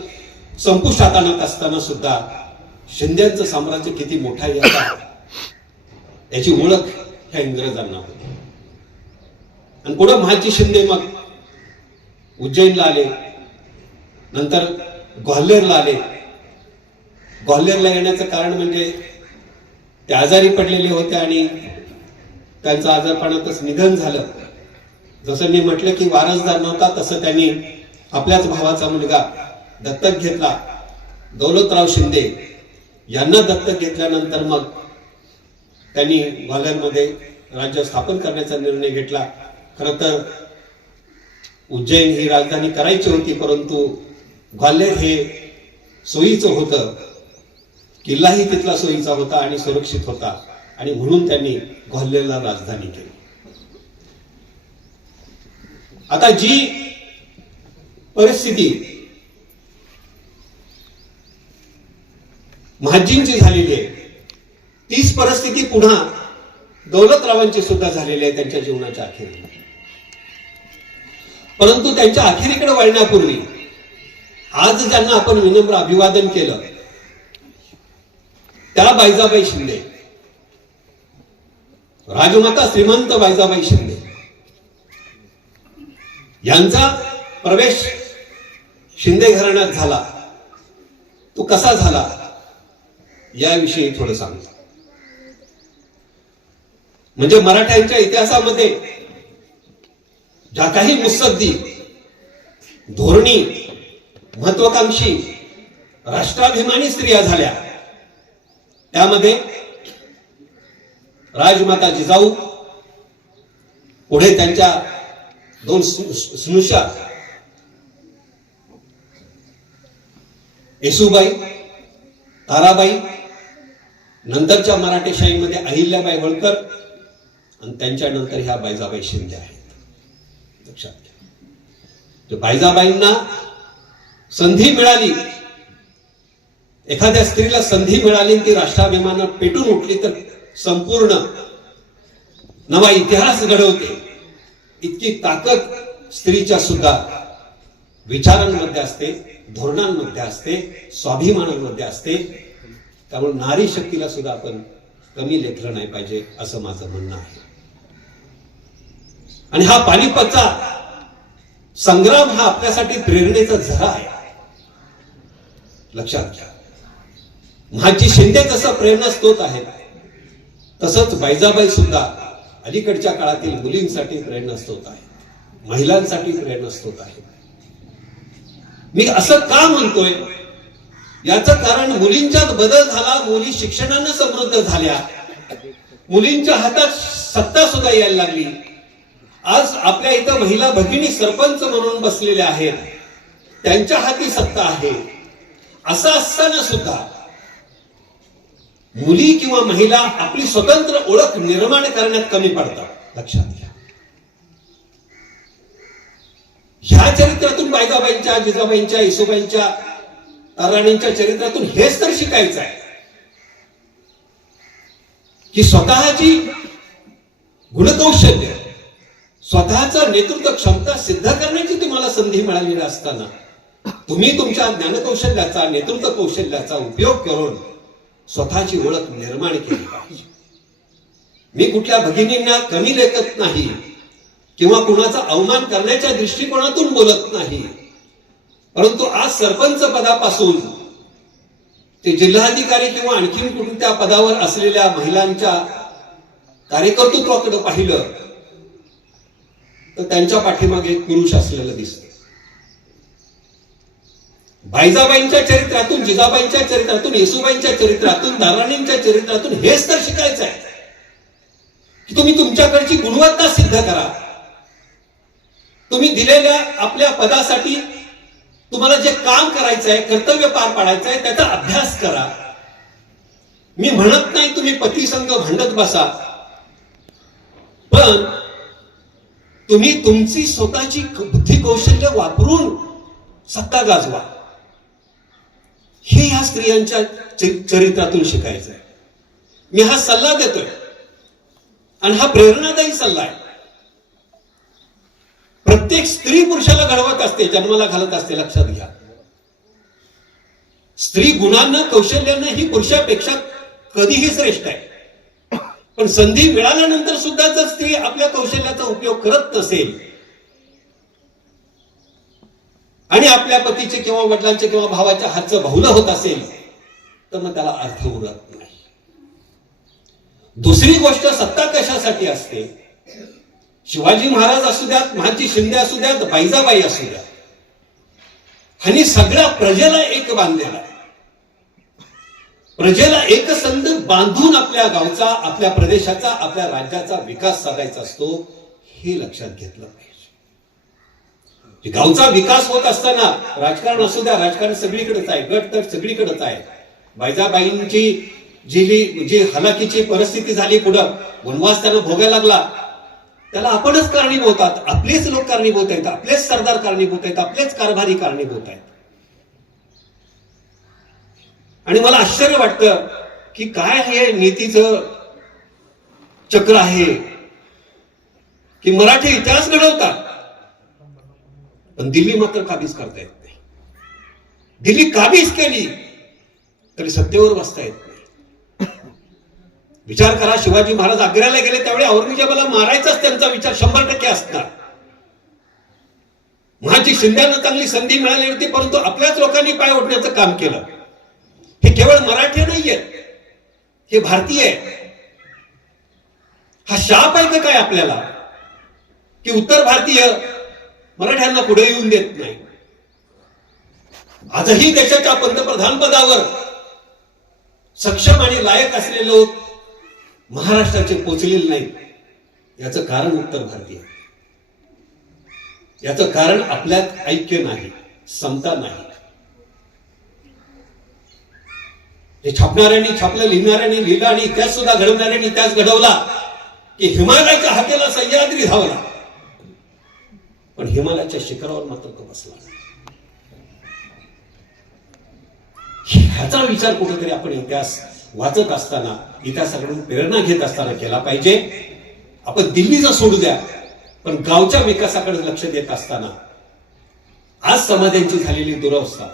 संपुष्टात आणत असताना सुद्धा शिंद्यांचं साम्राज्य किती मोठं आहे याची ओळख ह्या इंग्रजांना होती. आणि पुढे महाजी शिंदे मग उज्जैनला आले, नंतर ग्वाल्हेरला आले. ग्वाल्हेरला येण्याचं कारण म्हणजे ते आजारी पडलेले होते आणि त्यांचं आजारपणातच निधन झालं. जसं मी म्हटलं की वारसदार नव्हता, तसं त्यांनी आपल्याच भावाचा मुलगा दत्तक घेतला. दौलतराव शिंदे यांना दत्तक घेतल्यानंतर मग त्यांनी ग्वाल्हेरमध्ये राज्य स्थापन करण्याचा निर्णय घेतला. खरं तर उज्जैन ही राजधानी करायची होती, परंतु ग्वाल्हेर हे सोयीचं होतं. किल्लाही तिथला सोयीचा होता आणि सुरक्षित होता आणि म्हणून त्यांनी ग्वाल्हेरला राजधानी केली. आता जी परिस्थिती महाजींची झालेली आहे तीच परिस्थिती पुन्हा दौलतरावांची सुद्धा झालेली आहे त्यांच्या जीवनाच्या अखेरीला. परंतु त्यांच्या अखेरीकडे वळण्यापूर्वी आज ज्यांना आपण विनम्र अभिवादन केलं त्या बायजाबाई शिंदे, राजमाता श्रीमंत बायजाबाई शिंदे यांचा प्रवेश शिंदे घराण्यात झाला. तो कसा झाला याविषयी थोडं सांगतो. म्हणजे मराठ्यांच्या इतिहासामध्ये ज्या काही मुत्सद्दी, धोरणी, महत्वाकांक्षी, राष्ट्राभिमानी स्त्रिया झाल्या त्यामध्ये राजमाता जिजाऊ, पुढे त्यांच्या 2 स्नुषा येसूबाई, ताराबाई, नंतरच्या मराठेशाहीमध्ये अहिल्याबाई होळकर आणि त्यांच्यानंतर ह्या बायजाबाई शिंदे आहेत. लक्षात घ्या, बायजाबाईंना संधी मिळाली, एखाद्या स्त्रीला संधी मिळाली ती राष्ट्राभिमानात पेटून उठली तर संपूर्ण नवा इतिहास घडवते. इतकी ताकद स्त्रीच्या सुद्धा विचारांमध्ये असते, धोरणांमध्ये असते, स्वाभिमानांमध्ये असते. त्यामुळे नारी शक्तीला सुद्धा आपण कमी लेखलं नाही पाहिजे असं माझं म्हणणं आहे. आणि हा पानिपतचा संग्राम हा आपल्यासाठी प्रेरणेचा झरा आहे. लक्षात घ्या, महाजी शिंदे जसं प्रेरणास्त्रोत आहे तसंच बायजाबाई सुद्धा अलीकडच्या काळातील मुलींसाठी प्रेरणास्त्रोत आहे, महिलांसाठी प्रेरणास्त्रोत आहे. मी असं का म्हणतोय याचं कारण मुलींच्यात बदल झाला, मुली शिक्षणानं समृद्ध झाल्या, मुलींच्या हातात सत्ता सुद्धा यायला लागली. आज आपल्या इथं महिला भगिनी सरपंच म्हणून बसलेल्या आहेत, त्यांच्या हाती सत्ता आहे. असं असताना सुद्धा मुली किंवा महिला आपली स्वतंत्र ओळख निर्माण करण्यात कमी पडतात. लक्षात घ्या. ह्या चरित्रातून बायजाबाईंच्या, जिजाबाईंच्या, येसुबाईंच्या, राणींच्या चरित्रातून हेच तर शिकायचं आहे की स्वतःची गुणकौशल्य, स्वतःचा नेतृत्व क्षमता सिद्ध करण्याची तुम्हाला संधी मिळालेली असताना तुम्ही तुमच्या ज्ञानकौशल्याचा, नेतृत्व कौशल्याचा उपयोग करून स्वतःची ओळख निर्माण केली पाहिजे. मी कुठल्या भगिनींना कमी लेखत नाही किंवा कुणाचा अवमान करण्याच्या दृष्टिकोनातून बोलत नाही, परंतु आज सरपंच पदापासून ते जिल्हाधिकारी किंवा आणखीन कोणत्या पदावर असलेल्या महिलांच्या कार्यकर्तृत्वाकडे पाहिलं तर त्यांच्या पाठीमागे एक पुरुष असलेलं दिसतं. बायजाबाईंच्या चरित्रातून, जिजाबाईंच्या चरित्रातून, येसुबाईंच्या चरित्रातून, दाराणींच्या चरित्रातून हेच तर शिकायचं आहे की तुम्ही तुमच्याकडची गुणवत्ता सिद्ध करा. तुम्ही दिलेल्या आपल्या पदासाठी तुम्हाला जे काम करायचं आहे, कर्तव्य पार पाडायचं आहे, त्याचा अभ्यास करा. मी म्हणत नाही तुम्ही पतीसंग भांडत बसा, पण तुम्ही तुमची स्वतःची बुद्धी कौशल्य वापरून सत्ता गाजवा. हे या स्त्रियांच्या चरित्रातून शिकायचं आहे. मी हा सल्ला देतोय आणि हा प्रेरणादायी सल्ला आहे. प्रत्येक स्त्री पुरुषाला घडवत असते, जन्माला घालत असते. लक्षात घ्या. स्त्री गुणांना, कौशल्यानं ही पुरुषापेक्षा कधीही श्रेष्ठ आहे. पण संधी मिळाल्यानंतर सुद्धा जर स्त्री आपल्या कौशल्याचा उपयोग करत नसेल आणि आपल्या पतीचे किंवा वडिलांचे किंवा भावाच्या हातचं बहुलं होत असेल तर मग त्याला अर्थ उरत नाही. दुसरी गोष्ट, सत्ता कशासाठी असते? शिवाजी महाराज असू द्यात, महाजी शिंदे असू द्यात, बायजाबाई असू द्यात, ह्यांनी सगळ्या प्रजेला एक बांधलेला, प्रजेला एक संध बांधून आपल्या गावचा, आपल्या प्रदेशाचा, आपल्या राज्याचा विकास साधायचा असतो. हे लक्षात घेतलं पाहिजे. गावचा विकास होत असताना राजकारण असू द्या, राजकारण सगळीकडेच आहे, गटतट सगळीकडेच आहे. बायजाबाईंची जी हलाखीची परिस्थिती झाली, पुढं वनवास त्यांना भोगायला लागला, त्याला आपणच कारणीभूत आहात. आपलेच लोक कारणीभूत आहेत, आपलेच सरदार कारणीभूत आहेत, आपलेच कारभारी कारणीभूत आहेत. आणि मला आश्चर्य वाटतं की काय हे नीतीचं चक्र आहे की मराठी इतिहास घडवतात पण दिल्ली मात्र काबीज करता येत नाही. दिल्ली काबीज केली तरी सत्तेवर बसता येत नाही. विचार करा, शिवाजी महाराज आग्र्याला गेले त्यावेळी औरंगजेबाला मारायचाच त्यांचा विचार 100% असणार. महाजी शिंद्यांना चांगली संधी मिळाली होती, परंतु आपल्याच लोकांनी पाय ओढण्याचं काम केलं. हे केवळ मराठी नाहीये, हे भारतीय आहे. हा शाप आहे का काय आपल्याला की उत्तर भारतीय मराठ्यांना पुढे येऊन देत नाही? आजही देशाच्या पंतप्रधान पदावर सक्षम आणि लायक असलेले लोक महाराष्ट्राचे पोचलेले नाहीत. याचं कारण उत्तर भारतीय, याचं कारण आपल्यात ऐक्य नाही, समता नाही. हे छापणाऱ्यांनी छापलं, लिहिणाऱ्यांनी लिहिलं आणि इतिहास सुद्धा घडवणाऱ्यांनी इतिहास घडवला की हिमालयाच्या हाकेला सह्याद्री धावला, पण हिमालयाच्या शिखरावर मात्र तो बसला. ह्याचा विचार कुठेतरी आपण इतिहास वाचत असताना, इतिहासाकडून प्रेरणा घेत असताना केला पाहिजे. आपण दिल्लीचं सोडू द्या, पण गावच्या विकासाकडे लक्ष देत असताना आज समाजांची झालेली दुरवस्था,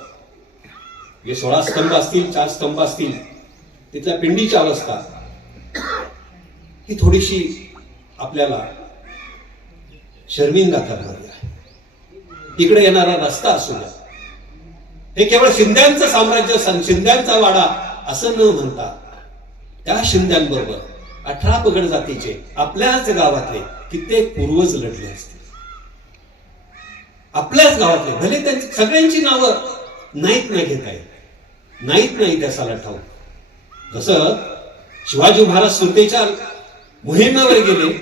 जे 16 स्तंभ असतील, 4 स्तंभ असतील, तिथल्या पिंडीची अवस्था ही थोडीशी आपल्याला शर्मिंदा करणारी आहे. इकडे येणारा रस्ता असू द्या, हे केवळ शिंद्यांचं साम्राज्य, शिंद्यांचा वाडा असं न म्हणता त्या शिंद्यांबरोबर 18 पगड जातीचे आपल्याच गावातले कित्येक पूर्वज लढले असतील. आपल्याच गावातले, भले त्यांची सगळ्यांची नावं नाहीत नाही घेता येत, नाहीत ना इतिहासाला ठाऊक. जसं शिवाजी महाराज सुरतेच्या मोहिमेवर गेले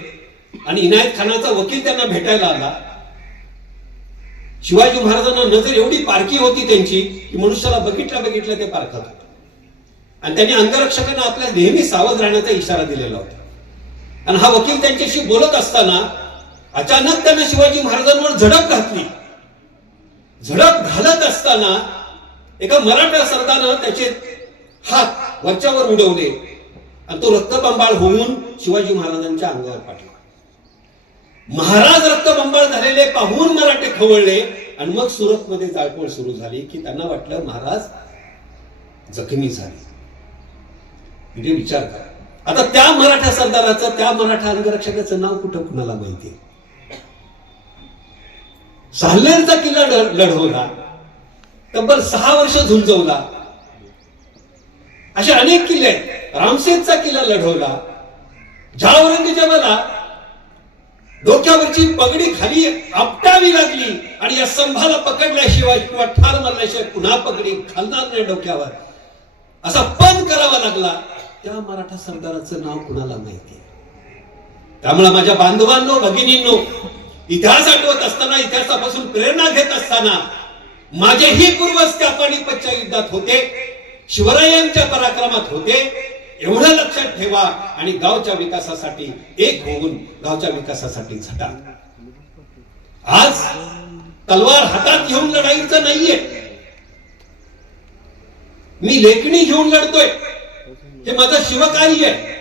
आणि इनायत खानाचा वकील त्यांना भेटायला आला. शिवाजी महाराजांना नजर एवढी पारखी होती त्यांची की मनुष्याला बघितलं ते पारखत होतं. आणि त्यांनी अंगरक्षकांना आपल्या नेहमी सावध राहण्याचा इशारा दिलेला होता. आणि हा वकील त्यांच्याशी बोलत असताना अचानक त्यांना शिवाजी महाराजांवर झडप घातली. झडप घालत असताना एका मराठा सरदारानं त्याचे हात वरच्यावर उडवले आणि तो रक्तबंबाळ होऊन शिवाजी महाराजांच्या अंगावर पाठला. महाराज रक्तबंबाळ झालेले पाहून मराठे खवळले आणि मग सुरतमध्ये जाळपोळ सुरू झाली की त्यांना वाटलं महाराज जखमी झाले. म्हणजे विचार करा, आता त्या मराठा सरदाराचं, त्या मराठा अंगरक्षकाचं नाव कुठं कुणाला माहितीये? साल्हेरचा किल्ला लढवला, तब्बल 6 वर्ष झुंजवला. असे अनेक किल्ले आहेत. रामसेनचा किल्ला लढवला. ज्या औरंगजेबाला डोक्यावरची पगडी खाली आपटावी लागली आणि या स्तंभाला पकडल्याशिवाय किंवा ठार मारल्याशिवाय पुन्हा पगडी घालणार नाही डोक्यावर, असा पण करावा लागला, त्या मराठा सरदाराचं नाव कुणाला माहिती? त्यामुळे माझ्या बांधवांनो, भगिनींनो, इतिहास आठवत असताना, इतिहासापासून प्रेरणा घेत असताना, माझेही पूर्वज त्या पानिपतच्या युद्धात होते, शिवरायांच्या पराक्रमात होते, एवढं लक्षात ठेवा. आणि गावच्या विकासासाठी एक होऊन गावच्या विकासासाठी झटा. आज तलवार हातात घेऊन लढाईचं नाहीये, मी लेखणी घेऊन लढतोय. हे माझं शिवकार्य आहे.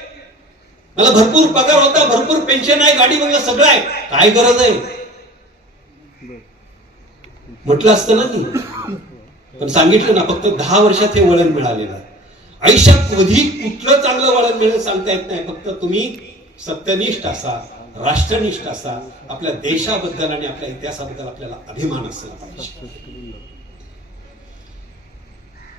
मला भरपूर पगार होता, भरपूर पेन्शन आहे, गाडी बंगला सगळं आहे. काय गरज आहे म्हटलं असतं ना मी, पण सांगितलं ना, फक्त 10 वर्षात हे वळण मिळालेलं आहे. आयुष्यात कधी कुठलं चांगलं वळण मिळेल सांगता येत नाही. फक्त तुम्ही सत्यनिष्ठ असा, राष्ट्रनिष्ठ असा, आपल्या देशाबद्दल आणि आपल्या इतिहासाबद्दल आपल्याला अभिमान असला पाहिजे.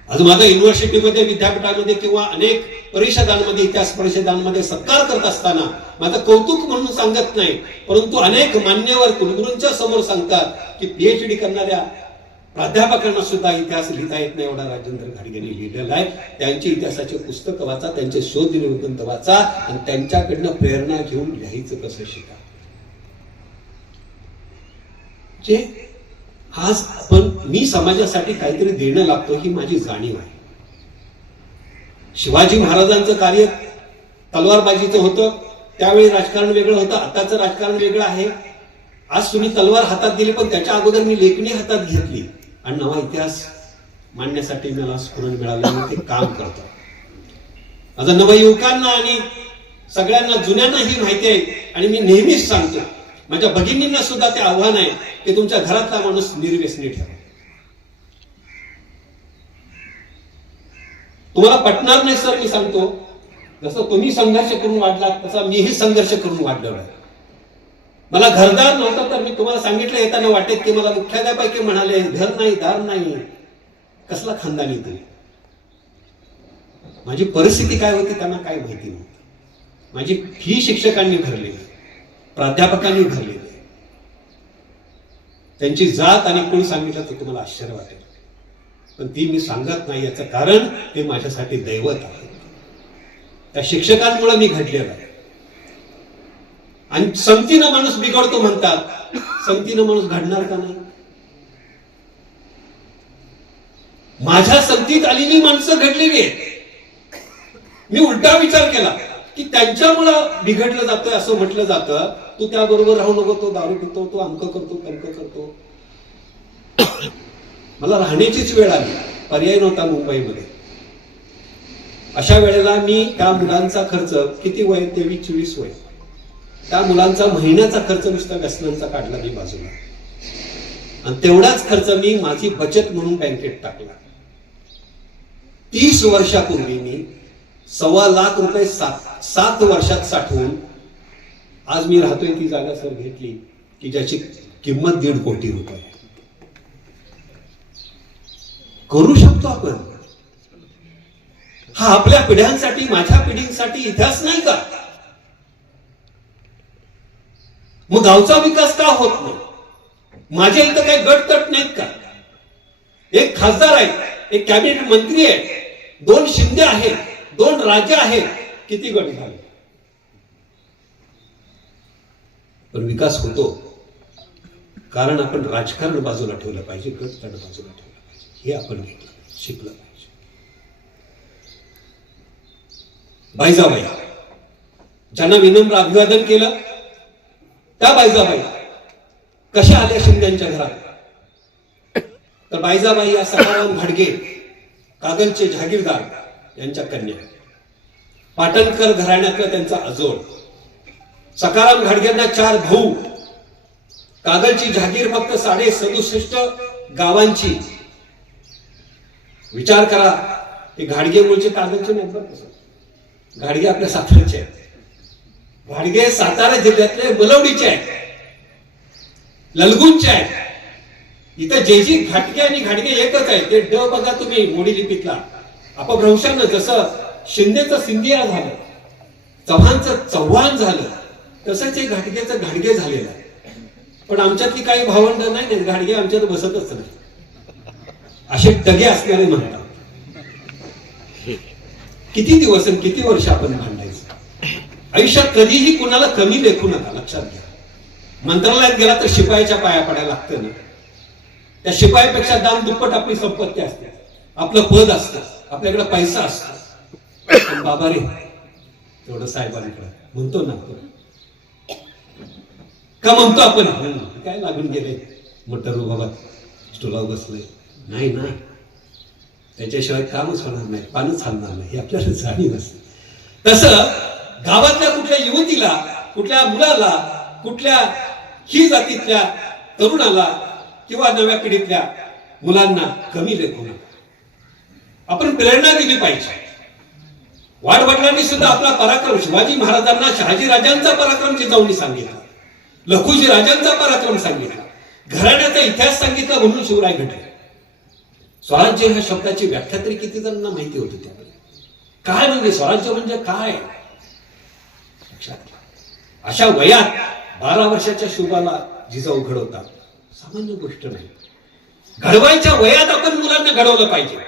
आज माझा युनिव्हर्सिटीमध्ये, विद्यापीठामध्ये किंवा अनेक परिषदांमध्ये, इतिहास परिषदांमध्ये सत्कार करत असताना माझं कौतुक म्हणून सांगत नाही, परंतु अनेक मान्यवर कुलगुरूंच्या समोर सांगतात की PhD करणाऱ्या प्राध्यापकांना सुद्धा इतिहास लिहिता येत नाही एवढा राजेंद्र घाडगेंनी लिहिलेला आहे. त्यांची इतिहासाचे पुस्तक वाचा, त्यांचे शोध निबंध वाचा आणि त्यांच्याकडनं प्रेरणा घेऊन लिहायचं कसं शिका. जे आज मी समाजासाठी काहीतरी देणं लागतो ही माझी जाणीव आहे. शिवाजी महाराजांचं कार्य तलवारबाजीचं होतं, त्यावेळी राजकारण वेगळं होतं, आताचं राजकारण वेगळं आहे. आज तुम्ही तलवार हातात दिली, पण त्याच्या अगोदर मी लेखणी हातात घेतली आणि नवा इतिहास मांडण्यासाठी मला स्फुरण मिळालं, ते काम करतो. माझं नवयुवकांना आणि सगळ्यांना जुन्यांनाही माहिती आहे आणि मी नेहमीच सांगतो, माझ्या भगिनींना सुद्धा ते आव्हान आहे की तुमच्या घरातला माणूस निर्व्यसनी ठेवा. तुम्हाला पटणार नाही सर, मी सांगतो, जसं तुम्ही संघर्ष करून वाढलात तसा मीही संघर्ष करून वाढलेलो आहे. मला घरदार नव्हतं तर मी तुम्हाला सांगितलं येताना वाटेत की मला मुख्याध्यापैकी म्हणाले, घर नाही, दार नाही, कसला खानदानी तुम्ही. माझी परिस्थिती काय होती त्यांना काय माहिती नव्हतं. माझी फी शिक्षकांनी भरली, प्राध्यापकांनी भरलेली. त्यांची जात आणि कुळ सांगितलं तर तुम्हाला आश्चर्य वाटेल, पण ती मी सांगत नाही. याचं कारण ते माझ्यासाठी दैवत आहे. त्या शिक्षकांमुळे मी घडलेलं आहे. आणि संगतीनं माणूस बिघडतो म्हणतात, संगतीनं माणूस घडणार का नाही? माझ्या संगतीत आलेली माणसं घडलेली आहेत. मी उलटा विचार केला की त्यांच्यामुळं बिघडलं जातोय असं म्हटलं जातं, तू त्याबरोबर राहू नको, तो दारू पितो, तो अमक करतो, तमक करतो. मला राहण्याचीच वेळ आली, पर्याय नव्हता मुंबईमध्ये. अशा वेळेला मी त्या मुलांचा खर्च, किती वय, 23-24 वय, त्या मुलांचा महिन्याचा खर्च नुसता व्यसनांचा काढला मी बाजूला, आणि तेवढाच खर्च मी माझी बचत म्हणून बँकेत टाकला. 30 वर्षापूर्वी मी 1.25 लाख रुपये 7 वर्षात साठवून आज मी राहतोय ती जागा सर घेतली की ज्याची किंमत 1.5 कोटी रुपये. करू शकतो आपण. हा आपल्या पिढ्यांसाठी, माझ्या पिढींसाठी इतिहास नाही का? मग गावचा विकास का होत नाही? माझ्या इथं काही गटतट नाहीत का? एक खासदार आहेत, एक कॅबिनेट मंत्री आहे, 2 शिंदे आहेत, 2 राजे आहेत, किती गट झाले. पण विकास होतो कारण आपण राजकारण बाजूला ठेवलं पाहिजे, गटकारण बाजूला ठेवलं पाहिजे. हे आपण शिकलं पाहिजे. बायजाबाई ज्यांना विनम्र अभिवादन केलं, त्या बायजाबाई कशा आल्या शिंद्यांच्या घरात? तर बायजाबाई या सखाराम घाडगे, कागलचे जहागीरदार यांच्या कन्या, पाटणकर घराण्यातला त्यांचा आजोळ. सखाराम घाडगेंना 4 भाऊ. कागलची जहागीर फक्त 67.5 गावांची. विचार करा, हे घाडगे मूळचे कागलचे नाही बरं कसं. घाडगे आपल्या साताऱ्याचे आहेत. घाडगे सातारा जिल्ह्यातले बलवडीचे आहेत, ललगुणचे आहेत. इथं जे घाटगे आणि घाडगे एकच आहे. ते ड बघा तुम्ही मोडी लिपीतला. अपभ्रंशानं जसं शिंदेचं सिंधिया झालं, चव्हाणचं चव्हाण झालं, तसंच हे घाटगेचं घाडगे झालेलं आहे. पण आमच्यातली काही भावंड नाही, घाडगे आमच्यात बसतच नाही, असे डगे असणारे म्हणतात. किती दिवस आणि किती वर्ष आपण भांडायचं? आयुष्यात कधीही कुणाला कमी लेखू नका, लक्षात घ्या. मंत्रालयात गेला तर शिपायाच्या पाया पडायला लागतं ना. त्या शिपायापेक्षा दाम दुप्पट आपली संपत्ती असते, आपलं पद असतं, आपल्याकडे पैसा असतो. पण बाबा रे, तेवढं साहेबांकडे म्हणतो ना का, म्हणतो आपण काय लागून गेले मोटर बाबा स्टोलावर बसले, नाही ना, त्याच्याशिवाय कामच होणार नाही, पाणच चालणार नाही, हे आपल्याला जाणीव असते. तसं गावातल्या कुठल्या युवतीला, कुठल्या मुलाला, कुठल्या ही जातीतल्या तरुणाला किंवा नव्या पिढीतल्या मुलांना कमी लेखू नका. आपण प्रेरणा दिली पाहिजे. वाडवडिलांनी सुद्धा आपला पराक्रम, शिवाजी महाराजांना शहाजी राजांचा पराक्रम जिजाऊंनी सांगितला, लखुजी राजांचा पराक्रम सांगितला, घराण्याचा इतिहास सांगितला, म्हणून शिवराय घडले. स्वराज्य ह्या शब्दाची व्याख्या तरी किती जणांना माहिती होती त्यावेळी. काय म्हणजे स्वराज्य म्हणजे काय? अशा वयात 12 वर्षाच्या शुभाला जिजाऊ घडवतात, सामान्य गोष्ट नाही. घडवायच्या वयात आपण मुलांना घडवलं पाहिजे.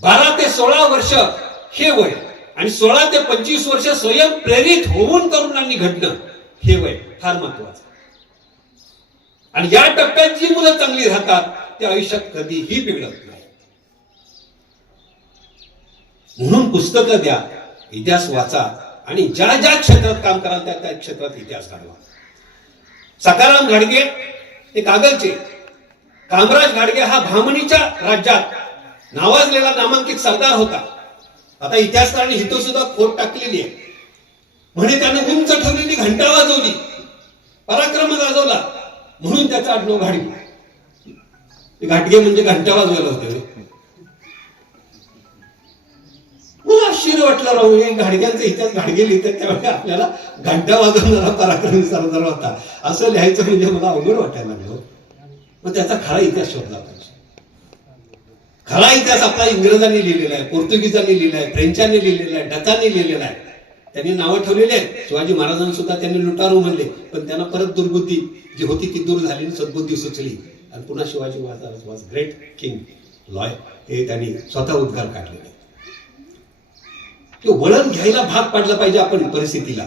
12 ते 16 वर्ष हे वय, आणि 16 ते 25 वर्ष स्वयं प्रेरित होऊन तरुणांनी घडणं हे वय फार महत्वाचं. आणि या टप्प्यात जी मुलं चांगली राहतात ते आयुष्यात कधीही बिघडत नाही. म्हणून पुस्तकं द्या, इतिहास वाचा, आणि ज्या ज्या क्षेत्रात काम कराल त्या त्या क्षेत्रात इतिहास घडवा. सखाराम घाडगे हे कागलचे, कामराज घाडगे हा भामणीच्या राज्यात नावाजलेला नामांकित सरदार होता. आता इतिहासकारांनी हितो सुद्धा खोट टाकलेली आहे. म्हणे त्याने उंच ठेवलेली घंटा वाजवली, पराक्रम गाजवला, म्हणून त्याचा आडनाव घाडगे. घाटगे म्हणजे घंटा वाजवायला होते. मला आश्चर्य वाटलं, राहू घाडग्यांचा इतिहास घाडगे लिहितात त्यावेळी आपल्याला घंटा वाजवणारा पराक्रमी सरदार होता असं लिहायचं म्हणजे मला अवघड वाटायला लागलं. मग त्याचा खरा इतिहास शोधला पाहिजे. खरा इतिहास आपला इंग्रजांनी लिहिलेला आहे, पोर्तुगीजांनी लिहिलेला आहे, फ्रेंचांनी लिहिलेला आहे, डचांनी लिहिलेला आहे. त्यांनी नावं ठेवलेली आहेत. शिवाजी महाराजांना सुद्धा त्यांनी लुटारू म्हणले, पण त्यांना परत दुर्बुद्धी जी होती ती दूर झाली, सद्बुद्धी सुचली, आणि पुन्हा Shivaji Maharaj was great king लॉय हे त्यांनी स्वतः उद्गार काढलेले. वळण घ्यायला भाग पाडलं पाहिजे आपण परिस्थितीला,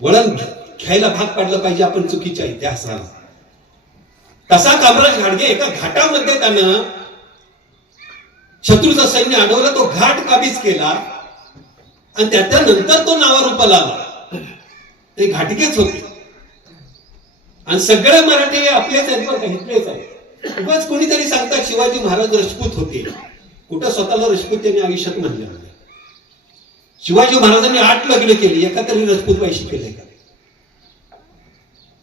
वळण घ्यायला भाग पाडलं पाहिजे आपण चुकीच्या इतिहासाला. तसा कामराज घाडगे एका घाटामध्ये त्यानं शत्रूचं सैन्य अडवलं, तो घाट काबीज केला, आणि त्यानंतर तो नावारूपाला आला. ते घाटगेच होते, आणि सगळे मराठी आपलेच आहेत बरं का, इथलेच आहेत. उगाच कोणीतरी सांगतात शिवाजी महाराज राजपूत होते. कुठं स्वतःला राजपूत त्यांनी आयुष्यात म्हणले नाही. शिवाजी महाराजांनी 8 लग्न केली, एका तरी राजपूत पैसे केले का?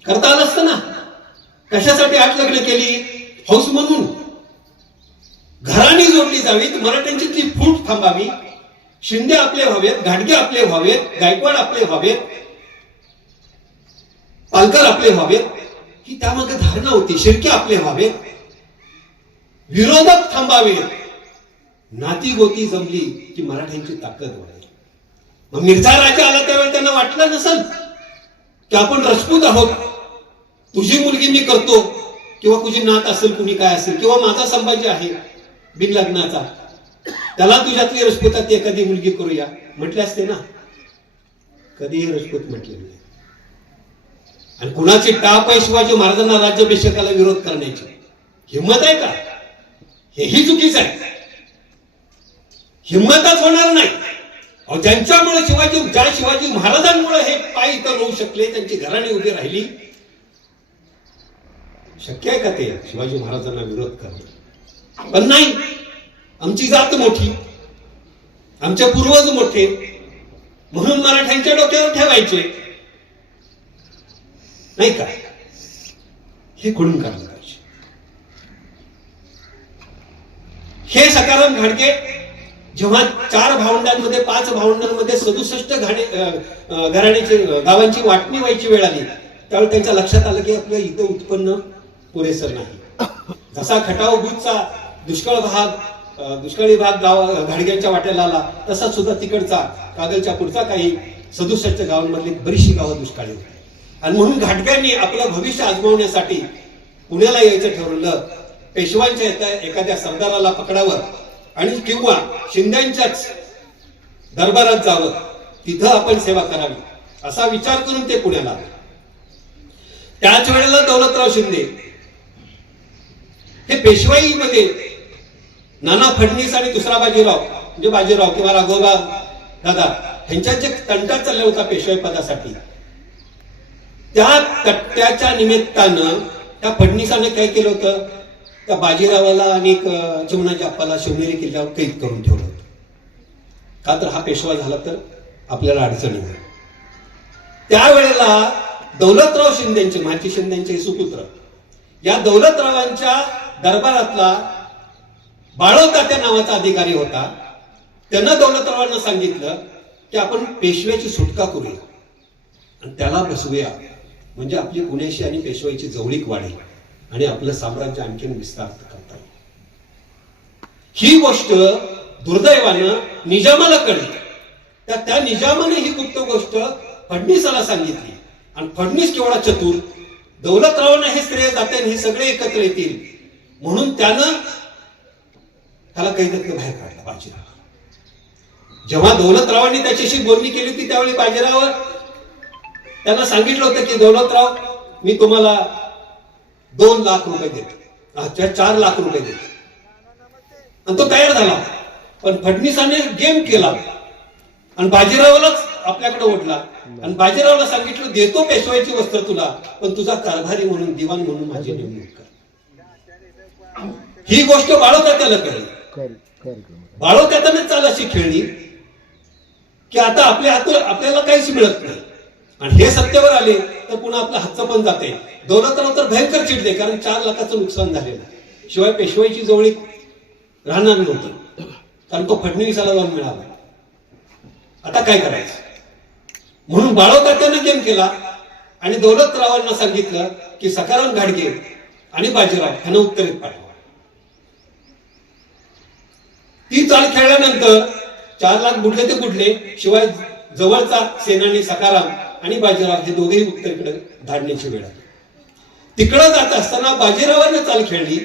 करता आलं असतं ना. कशासाठी 8 लग्न केली? हौस म्हणून. घराणी जोडली जावी, मराठ्यांची ती फूट थांबावी, शिंदे आपले व्हावेत, घाटगे आपले व्हावेत, गायकवाड आपले व्हावेत, पालकर आपले व्हावेत, ही त्यामागे धारणा होती. शिर्के आपले व्हावेत, विरोधक थांबावेत, नाती गोती जमली की मराठ्यांची ताकद वाढेल. मग मिर्झा राजा आला त्यावेळी त्यांना वाटलं नसेल की आपण राजपूत आहोत, तुझी मुलगी मी करतो, किंवा तुझी नात असेल, कुणी काय असेल, किंवा माझा संभाजी आहे, बिन लग्नाचा, त्याला तुझ्यातली राजपुतात एखादी मुलगी करूया म्हटले असते ना. कधीही राजपूत म्हटले नाही. आणि कुणाची टाप आहे शिवाजी महाराजांना राज्याभिषेकाला विरोध करण्याची हिंमत आहे का? हेही चुकीचं आहे. हिंमतच होणार नाही. अहो, ज्यांच्यामुळे शिवाजी महाराजांमुळे हे पायी तर होऊ शकले, त्यांची घराणी उभी राहिली. शक्य आहे का ते शिवाजी महाराजांना विरोध करणं? पण नाही. आमची जात मोठी, आमचे पूर्वज मोठे, म्हणून मराठ्यांच्या डोक्यावर ठेवायचे नाही का? हे कुठून करायला पाहिजे? हे सखाराम घाडगे जेव्हा 4 भावंडांमध्ये 5 भावंडांमध्ये 67 घराण्याची गावांची वाटणी व्हायची वेळ आली, त्यावेळी त्यांच्या लक्षात आलं की आपलं इथं उत्पन्न पुरेसं नाही. जसा खटाव भूजचा दुष्काळी भाग घाडग्यांच्या वाट्याला आला, तसा सुद्धा तिकडचा कागलच्या पुढचा काही 67 गावांमधली बरीचशी गावं दुष्काळी होती. आणि म्हणून घाटग्यांनी आपलं भविष्य आजमावण्यासाठी पुण्याला यायचं ठरवलं. पेशवांच्या एखाद्या सरदाराला पकडावं आणि किंवा शिंद्यांच्याच दरबारात जावं, तिथं आपण सेवा करावी असा विचार करून ते पुण्याला आले. त्याच वेळेला दौलतराव शिंदे हे पेशवाईमध्ये नाना फडणवीस आणि दुसरा बाजीराव म्हणजे बाजीराव किंवा राघोबा दादा यांच्यात जे तंटा चालला होता पेशवाई पदासाठी, त्या तट्ट्याच्या निमित्तानं त्या फडणवीसाने काय केलं होतं, त्या बाजीरावाला आणि जमुनाच्या अप्पाला शिवनेरी किल्ल्यावर कैद करून ठेवलं होतं. का तर हा पेशवा झाला तर आपल्याला अडचणी होईल. त्यावेळेला दौलतराव शिंदेचे, माची शिंदेचे सुपुत्र, या दौलतरावांच्या दरबारातला बाळवतात्या नावाचा अधिकारी होता. त्यानं दौलतरावांना सांगितलं की आपण पेशव्याची सुटका करूया आणि त्याला बसवूया, म्हणजे आपली पुण्याशी आणि पेशवाईची जवळीक वाढेल आणि आपलं साम्राज्य आणखीन विस्तार करता येईल. ही गोष्ट दुर्दैवानं निजामाला कळली. त्या निजामाने ही गुप्त गोष्ट फडणवीसाला सांगितली आणि फडणवीस केवढा चतुर, दौलतरावांना हे श्रेय जाते हे सगळे एकत्र येतील म्हणून त्यानं त्याला कैदेतनं बाहेर काढला बाजीराव. जेव्हा दौलतरावांनी त्याच्याशी बोलणी केली होती त्यावेळी बाजीराव त्यांना सांगितलं होतं की दौलतराव, मी तुम्हाला 2 लाख रुपये देतो, 4 लाख रुपये देतो. आणि तो तयार झाला. पण फडणवीसाने गेम केला आणि बाजीरावालाच आपल्याकडे ओढला आणि बाजीरावला सांगितलं देतो पेशवाईची वस्त्र तुला, पण तुझा कारभारी म्हणून, दिवाण म्हणून माझी नेमणूक कर. ही गोष्ट बाळवतात्याला कळली. बाळवतात्याने चाल अशी खेळली की आता आपल्या हातून आपल्याला काहीच मिळत नाही. आणि हे सत्तेवर आले तर पुन्हा आपला हातचं पण जाते. दौलतराव तर भयंकर चिडले, कारण 4 लाखाचं नुकसान झालेलं. शिवाय पेशवाईची जवळीक राहणार नव्हती, कारण तो फडणवीसाला जाऊन मिळाला. आता काय करायचं म्हणून बाळवतात्यानं गेम केला आणि दौलतरावांना सांगितलं की सखाराम घाडगे आणि बाजीराव यांना उत्तरेत पाठवा. ती चाल खेळल्यानंतर 4 लाख बुडले ते बुडले. शिवाय जवळचा सेनानी सखाराम आणि बाजीराव हे दोघेही उत्तरेकडे धाडण्याची वेळ आली. तिकडे जात असताना बाजीरावाने चाल खेळली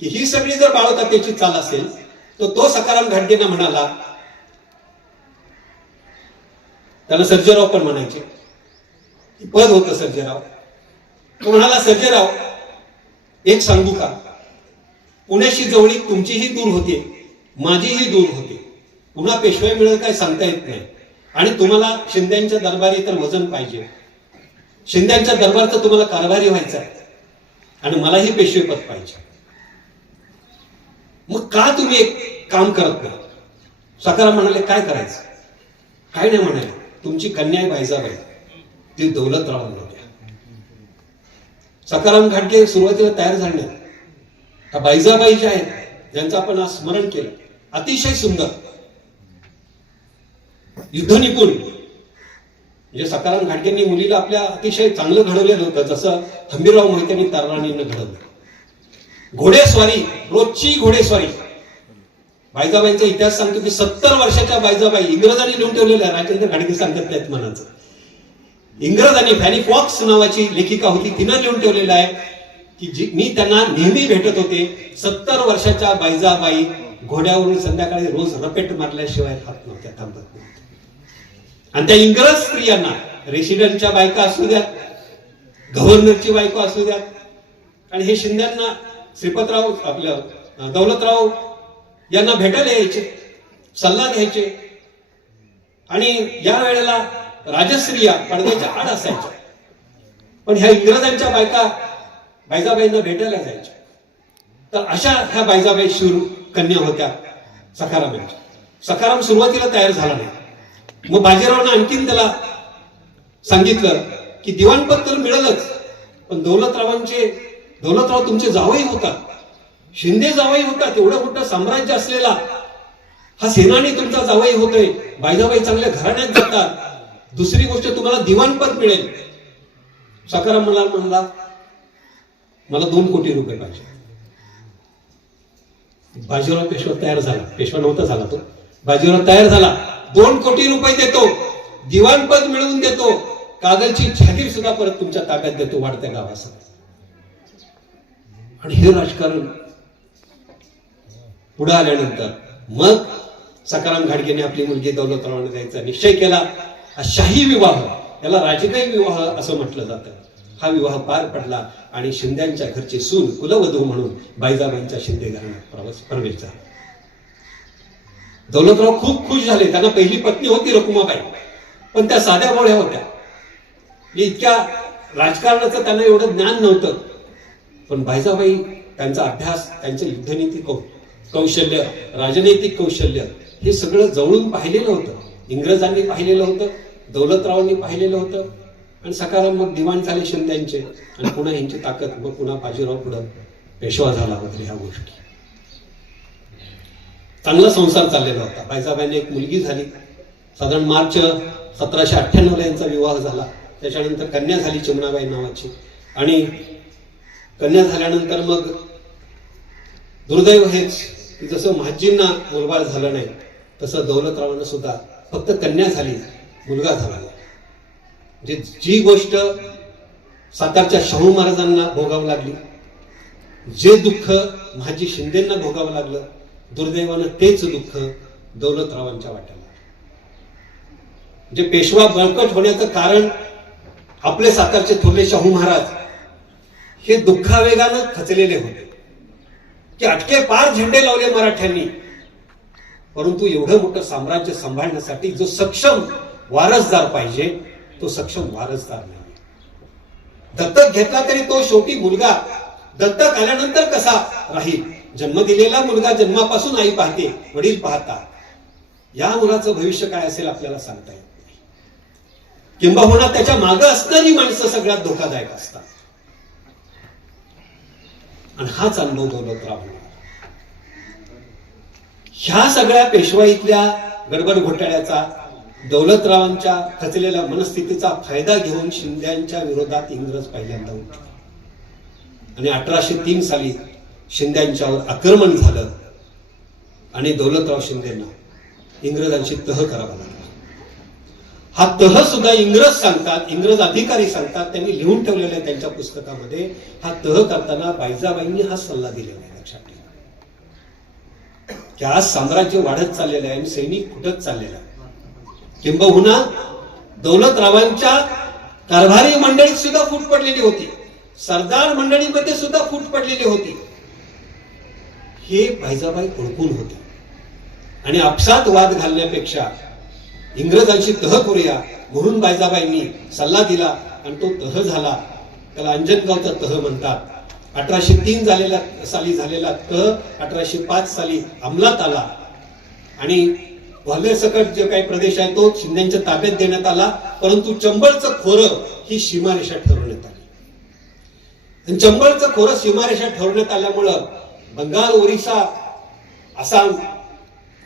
की ही सगळी जर बाळवतात्याची चाल असेल तर तो सखाराम घाटगेंना म्हणाला, त्याला सर्जेराव पण म्हणायचे, पद होतं सर्जेराव. तो म्हणाला, सर्जेराव एक सांगू का, पुण्याशी जवळीक तुमचीही दूर होते, माझीही दूर होते. पुन्हा पेशवाई मिळेल काय सांगता येत नाही. आणि तुम्हाला शिंद्यांच्या दरबारी तर वजन पाहिजे, शिंद्यांच्या दरबारचं तुम्हाला कारभारी व्हायचं आहे आणि मलाही पेशवेपद पाहिजे. मग का तुम्ही एक काम करत नाही? सखाराम म्हणाले, काय करायचं? काय नाही म्हणाले, तुमची कन्या आहे बायजाबाई, ती दौलतरावांना द्या. सखाराम घाटगे सुरुवातीला तयार झाले नाही. त्या बायजाबाई ज्या आहेत ज्यांचं आपण आज स्मरण केलं, अतिशय सुंदर, युद्ध निपुण, म्हणजे सखाराम घाटगेंनी मुलीला आपल्या अतिशय चांगलं घडवलेलं होतं, जसं हंबीरराव मोहित्यांनी तारराणींना घडवलं. घोडेस्वारी, रोजची घोडेस्वारी. बायजाबाईंचा इतिहास सांगतो की 70 वर्षाच्या बायजाबाई इंग्रजांनी लिहून ठेवलेल्या, राजेंद्र घाडगे सांगत नाहीत मनाचं, इंग्रजांनी, फॅनी फॉक्स नावाची लेखिका होती, तिनं लिहून ठेवलेलं आहे की मी त्यांना नेहमी भेटत होते. 70 वर्षाच्या बायजाबाई घोड्यावरून संध्याकाळी रोज रपेट मारल्याशिवाय हात नव्हत्या थांबत नव्हत्या. आणि त्या इंग्रज स्त्रियांना, रेसिडेंटच्या बायका असू द्यात, गव्हर्नरची बायको असू द्यात, आणि हे शिंद्यांना, श्रीपतराव आपलं दौलतराव यांना भेटायला यायचे, सल्ला घ्यायचे. आणि या वेळेला राजस्त्रिया पडद्याच्या आड असायच्या, पण ह्या इंग्रजांच्या बायका बायजाबाईंना भेटायला जायच्या. तर अशा ह्या बायजाबाई शूर कन्या होत्या सखाराम यांच्या. सखाराम सुरुवातीला तयार झाला नाही. मग बाजीरावानं आणखीन त्याला सांगितलं की दिवाणपद तर मिळेलच, पण दौलतराव तुमचे जावई होतात, शिंदे जावई होतात, एवढं मोठं साम्राज्य असलेला हा सेनानी तुमचा जावई होतोय, बायजाबाई चांगल्या घराण्यात जातात, दुसरी गोष्ट तुम्हाला दिवाणपद मिळेल. सखाराम म्हणला मला 2 कोटी रुपये पाहिजे. बाजीराव पेशवा तयार झाला, पेशवा नव्हता झाला तो, बाजीराव तयार झाला, 2 कोटी रुपये देतो, दिवाणपद मिळवून देतो, कागलची छाती सुद्धा परत तुमच्या ताब्यात देतो वाढत्या गावासाठी. आणि हे राजकारण पुढे आल्यानंतर मग सखाराम घाडगेने आपली मुलगी दौलतरावांना द्यायचा निश्चय केला. हा शाही विवाह, याला राजकीय विवाह असं म्हटलं जातं, हा विवाह पार पडला आणि शिंद्यांच्या घरची सून कुलवधू म्हणून बायजाबाईंच्या शिंदे घराण्यात प्रवेश झाला. दौलतराव खूप खुश झाले. त्यांना पहिली पत्नी होती रकुमाबाई, पण त्या साध्या भोळ्या होत्या. इतक्या राजकारणाचं त्यांना एवढं ज्ञान नव्हतं. पण बायजाबाई त्यांचा अभ्यास, त्यांचं युद्धनीती कौशल्य, राजनैतिक कौशल्य हे सगळं जवळून पाहिलेलं होतं. इंग्रजांनी पाहिलेलं होतं, दौलतरावांनी पाहिलेलं होतं. आणि सखाराम मग दिवाण झाले शिंद्यांचे, आणि पुन्हा यांची ताकद, मग पुन्हा बाजीराव पुढं पेशवा झाला वगैरे ह्या गोष्टी. चांगला संसार चाललेला होता. बायजाबाईंनी एक मुलगी झाली, साधारण मार्च 1798 ला यांचा विवाह झाला. त्याच्यानंतर कन्या झाली चिमणाबाई नावाची. आणि कन्या झाल्यानंतर मग दुर्दैव हेच की जसं महाजींना मुलबाळ झालं नाही, तसं दौलतरावांना सुद्धा फक्त कन्या झाली, मुलगा झाला नाही. म्हणजे जी गोष्ट सातारच्या शाहू महाराजांना भोगावं लागली, जे दुःख महाजी शिंदेंना भोगावं लागलं, दुर्दैवानं तेच दुःख दौलतरावांच्या वाट्याला. म्हणजे पेशवा बळकट होण्याचं कारण आपले सातारचे थोरले शाहू महाराज हे दुःखावेगानं खचलेले होते की अटके पार झेंडे लावले मराठ्यांनी, परंतु एवढं मोठं साम्राज्य सांभाळण्यासाठी जो सक्षम वारसदार पाहिजे, तो सक्षम वारसदार नाही. दत्तक घेतला तरी तो शेवटी मुलगा दत्तक आल्यानंतर कसा राहील? जन्म दिलेला मुलगा जन्मापासून आई पाहते, वडील पाहतात. या मुलाचं भविष्य काय असेल आपल्याला सांगता येत नाही. किंबहुना त्याच्या मागं असणारी माणसं सगळ्यात धोकादायक असतात. आणि हाच अनुभव दौलतराव. ह्या सगळ्या पेशवाईतल्या गडबड घोटाळ्याचा, दौलतरावांच्या खचलेल्या मनस्थितीचा फायदा घेऊन शिंद्यांच्या विरोधात इंग्रज पहिल्यांदा उठले. आणि 1803 साली शिंद्यांच्यावर आक्रमण झालं आणि दौलतराव शिंदेंना इंग्रजांशी तह करावा लागला. हा तह सुद्धा इंग्रज सांगतात, इंग्रज अधिकारी सांगतात, त्यांनी लिहून ठेवलेलं आहे त्यांच्या पुस्तकामध्ये. हा तह करताना बायजाबाईंनी हा सल्ला दिलेला आहे. लक्षात ठेवा की आज साम्राज्य वाढत चाललेलं आहे आणि सैनिक फुटत चाललेला आहे. किंबहुना दौलतरावांच्या कारभारी मंडळीत सुद्धा फूट पडलेली होती, सरदार मंडळीमध्ये सुद्धा फूट पडलेली होती. हे बायजाबाई ओळखून होते. आणि आपसात वाद घालण्यापेक्षा इंग्रजांशी तह करूया म्हणून बायजाबाईंनी सल्ला दिला आणि तो तह झाला. त्याला अंजनगावचा तह म्हणतात. 1803 साली झालेला तह 1805 साली अंमलात आला आणि ग्वाल्हेरसकट जे काही प्रदेश आहे तो शिंद्यांच्या ताब्यात देण्यात आला. परंतु चंबळचं खोरं ही सीमारेषा ठरवण्यात आली. आणि चंबळचं खोरं सीमारेषा ठरवण्यात आल्यामुळं बंगाल, ओरिसा, आसाम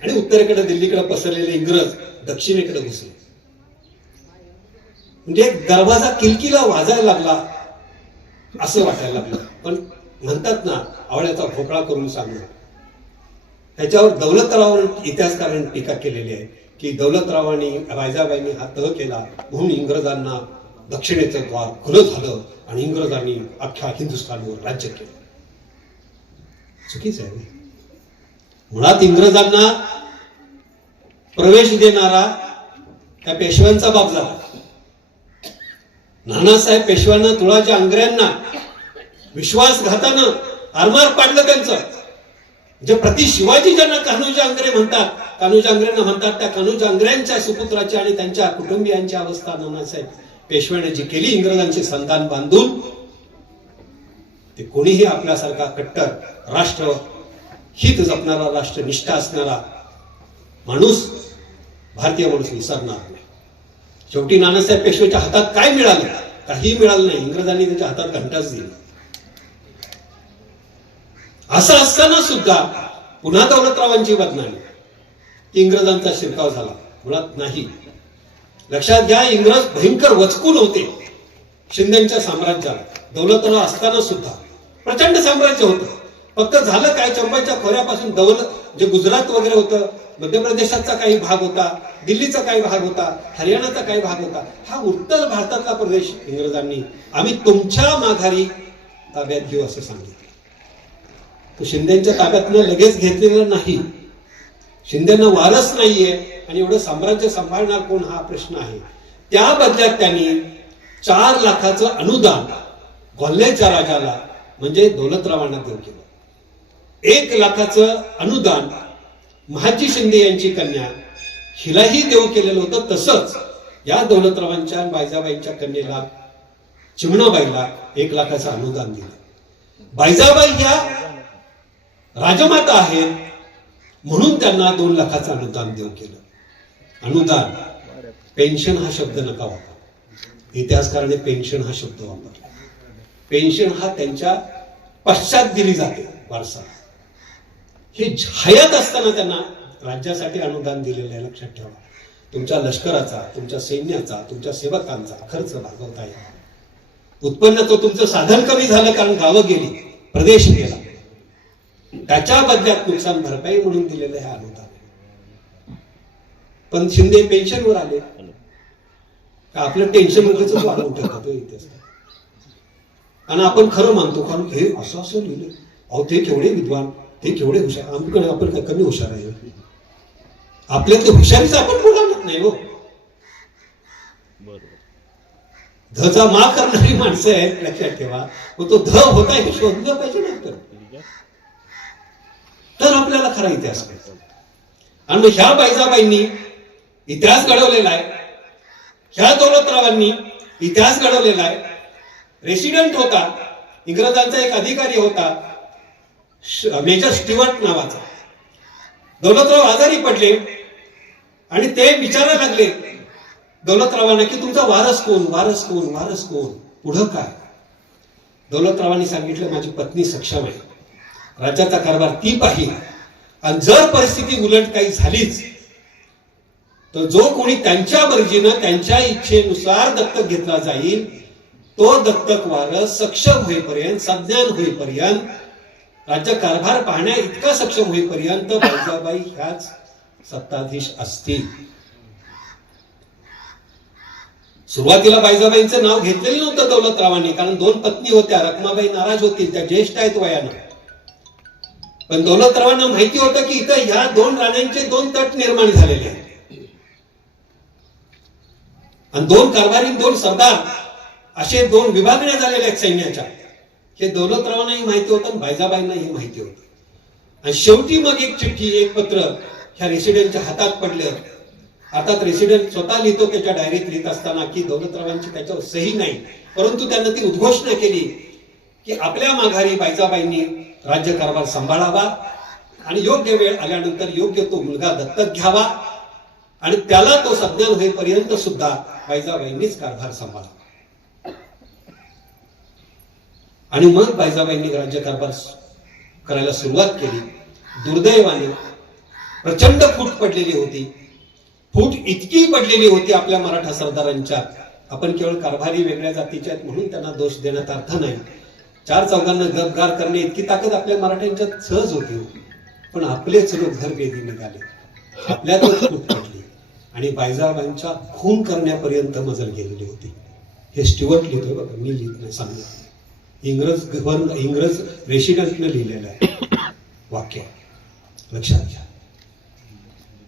आणि उत्तरेकडे दिल्लीकडे पसरलेले इंग्रज दक्षिणेकडे घुसले. म्हणजे दरवाजा किलकिला वाजायला लागला असं वाटायला लागलं. पण म्हणतात ना, आवळ्याचा भोपळा करून सांगणं. त्याच्यावर दौलतरावांनी, इतिहासकारांनी टीका केलेली आहे की दौलतरावांनी, बायजाबाईंनी हा तह केला म्हणून इंग्रजांना दक्षिणेचं द्वार खुलं झालं आणि इंग्रजांनी अख्ख्या हिंदुस्थानवर राज्य केलं. चुकीचं आहे. मुळात इंग्रजांना प्रवेश देणारा त्या पेशव्यांचा बाप झाला. नानासाहेब पेशव्यांना तुळाच्या अंगऱ्यांना विश्वासघातानं आरमार पाडलं त्यांचं. जे प्रति शिवाजी ज्यांना कान्होजी आंग्रे म्हणतात, कान्होजी आंग्रेंना म्हणतात, त्या कान्होजी आंग्र्यांच्या सुपुत्राची आणि त्यांच्या कुटुंबियांची अवस्था नानासाहेब पेशव्याने जी केली इंग्रजांचे संधान बांधून, ते कोणीही आपल्यासारखा कट्टर राष्ट्र हित जपणारा, राष्ट्रनिष्ठा असणारा माणूस, भारतीय माणूस विसरणार नाही. शेवटी नानासाहेब पेशव्याच्या हातात काय मिळालं? काही मिळालं नाही. इंग्रजांनी त्याच्या हातात घंटाच दिली. असं असताना सुद्धा पुन्हा दौलतरावांची बदनामी, इंग्रजांचा शिरकाव झाला. मुळात नाही. लक्षात घ्या, इंग्रज भयंकर वचकून होते शिंदेच्या साम्राज्याला. दौलतराव असताना सुद्धा प्रचंड साम्राज्य होतं. फक्त झालं काय, चंपाच्या खोऱ्यापासून जे गुजरात वगैरे होतं, मध्य प्रदेशाचा काही भाग होता, दिल्लीचा काही भाग होता, हरियाणाचा काही भाग होता, हा उत्तर भारतातला प्रदेश इंग्रजांनी आम्ही तुमच्या माघारी ताब्यात घेऊ असं सांगितलं. तो शिंदेच्या ताब्यातनं लगेच घेतलेलं नाही. शिंदेना वारस नाहीये आणि एवढं साम्राज्य सांभाळणार कोण हा प्रश्न आहे. त्या बदल्यात त्यांनी 4 लाखाचं अनुदान ग्वाल्हेरच्या राजाला म्हणजे दौलतरावांना देऊ केलं. 1 लाखाचं अनुदान महाजी शिंदे यांची कन्या हिलाही देऊ केलेलं होतं. तसंच या दौलतरावांच्या बायजाबाईंच्या कन्येला चिमणाबाईला 1 लाखाचं अनुदान दिलं. बायजाबाई ह्या राजमाता आहेत म्हणून त्यांना 2 लाखाचं अनुदान देऊ केलं. अनुदान, पेन्शन हा शब्द नका वापरा. इतिहासकाराने पेन्शन हा शब्द वापरला. पेन्शन हा त्यांच्या पश्चात दिली जाते वारसा. हे हयात असताना त्यांना राज्यासाठी अनुदान दिलेलं आहे. लक्षात ठेवा. तुमच्या लष्कराचा, तुमच्या सैन्याचा, तुमच्या सेवकांचा खर्च भागवता येईल. उत्पन्नाचं तुमचं साधन कमी झालं कारण गावं गेली, प्रदेश गेला, त्याच्या बदल्यात नुकसान भरपाई म्हणून दिलेलं हे अनुदान. पण शिंदे पेन्शनवर आले का आपलं टेन्शन वगैरेच वाढवून ठेवतात तो इतिहास. आणि आपण खरं मानतो कारण हे असं असं लिहिलं. अहो ते केवढे विद्वान, ते केवढे हुशार. आमच्याकडे आपण काय कमी हुशार आहे? आपल्यातले हुशारीच आपण बोलणार नाही हो. धचा मा करणारी माणसं आहेत, लक्षात ठेवा. तो ध होता हे शोधलं पाहिजे ना. तर आपल्याला खरा इतिहास कळतो. आणि मग ह्या बायजाबाईंनी इतिहास घडवलेला आहे. ह्या दौलतरावांनी इतिहास घडवलेला आहे. रेसिडेंट होता, इंग्रजांचा एक अधिकारी होता मेजर स्टीवर्ट नावाचा. दौलतराव आजारी पडले आणि ते विचारायला लागले दौलतरावांना की तुमचा वारस कोण, वारस कोण, वारस कोण, पुढं काय? दौलतरावांनी सांगितलं माझी पत्नी सक्षम आहे, राज्याचा कारभार ती पाहिल, आणि जर परिस्थिती उलट काही झालीच तर जो कोणी त्यांच्या मर्जीनं त्यांच्या इच्छेनुसार दत्तक घेतला जाईल तो दत्तक वारस सक्षम होईपर्यंत, सज्ञान होईपर्यंत, राज्य कारभार पाहण्या इतका सक्षम होईपर्यंत बायजाबाई ह्याच सत्ताधीश असतील. सुरुवातीला बायजाबाईंचं नाव घेतलेलं नव्हतं दौलतरावांनी, कारण 2 पत्नी होत्या. रखमाबाई नाराज होतील, त्या ज्येष्ठ आहेत वयानं. पण दौलतरावांना माहिती होतं की इथं ह्या 2 राण्यांचे 2 तट निर्माण झालेले आहेत आणि 2 कारभारी, 2 सरदार असे 2 विभागण्या झालेल्या आहेत सैन्याच्या. हे दौलतरावांनाही माहिती होतं आणि बायजाबाईंनाही माहिती होतं. आणि शेवटी मग एक चिठ्ठी, एक पत्र ह्या रेसिडेंटच्या हातात पडलं. हातात रेसिडेंट स्वतः लिहितो त्याच्या डायरीत लिहित असताना की दौलतरावांची त्याच्यावर सही नाही, परंतु त्यांना ती उद्घोषणा केली की आपल्या माघारी बायजाबाईंनी राज्यकारभार सांभाळावा आणि योग्य वेळ आल्यानंतर योग्य तो मुलगा दत्तक घ्यावा आणि त्याला तो सज्ञान होईपर्यंत सुद्धा बायजाबाईंनीच कारभार सांभाळावा. आणि मग बायजाबाईंनी राज्यकारभार करायला सुरुवात केली. दुर्दैवाने प्रचंड फूट पडलेली होती. फूट इतकी पडलेली होती आपल्या मराठा सरदारांच्या, आपण केवळ कारभारी वेगळ्या जातीच्या आहेत म्हणून त्यांना दोष देण्यात अर्थ नाही. 4 चौघांना गपगार करणे इतकी ताकद आपल्या मराठ्यांच्यात सहज होती. पण आपलेच लोक धरबेदी निघाले, आपल्यातच फूट पडली आणि बायजाबाईंचा खून करण्यापर्यंत मजल गेलेली होती. हे स्टीवर्ट लिहितोय बघा, मी लिहित नाही, सांगितलं. इंग्रज रेसिडेंटने लिहिलेलं आहे वाक्य. लक्षात घ्या.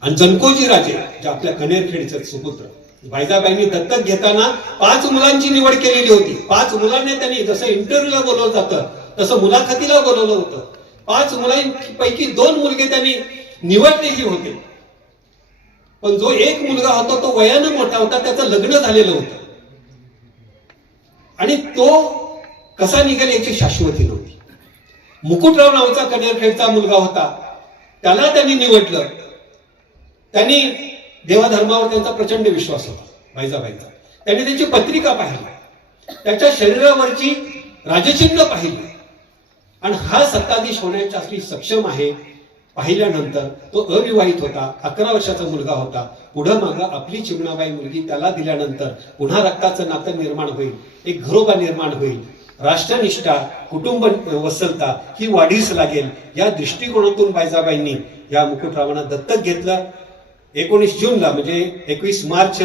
आणि जनकोजी राजे जे आपल्या कनेरखेडचे सुपुत्र, बायजाबाईंनी दत्तक घेताना 5 मुलांची निवड केलेली होती. 5 मुलांना त्यांनी जसं इंटरव्ह्यूला बोलवलं जातं तसं मुलाखतीला बोलवलं होतं. 5 मुलांपैकी 2 मुलगे त्यांनी निवडलेही होते. पण जो एक मुलगा होता तो वयानं मोठा होता, त्याचं लग्न झालेलं होतं आणि तो कसा निघेल याची शाश्वती नव्हती. मुकुटराव नावाचा कनेरखेडचा मुलगा होता, त्याला त्यांनी निवडलं. त्यांनी देवाधर्मावर त्यांचा प्रचंड विश्वास होता बायजाबाईंचा. त्यांनी त्याची पत्रिका पाहिली, त्याच्या शरीरावरची राजचिन्ह पाहिली आणि हा सत्ताधीश होण्यासाठी सक्षम आहे. पाहिल्यानंतर तो अविवाहित होता, 11 वर्षाचा मुलगा होता. पुढं मागं आपली चिमणाबाई मुलगी त्याला दिल्यानंतर पुन्हा रक्ताचं नातं निर्माण होईल, एक घरोबा निर्माण होईल, राष्ट्रनिष्ठा, कुटुंब वत्सलता ही वाढीस लागेल. या दृष्टिकोनातून बायजाबाईंनी या मुकुटरावांना दत्तक घेतलं. 19 जूनला म्हणजे 21 मार्च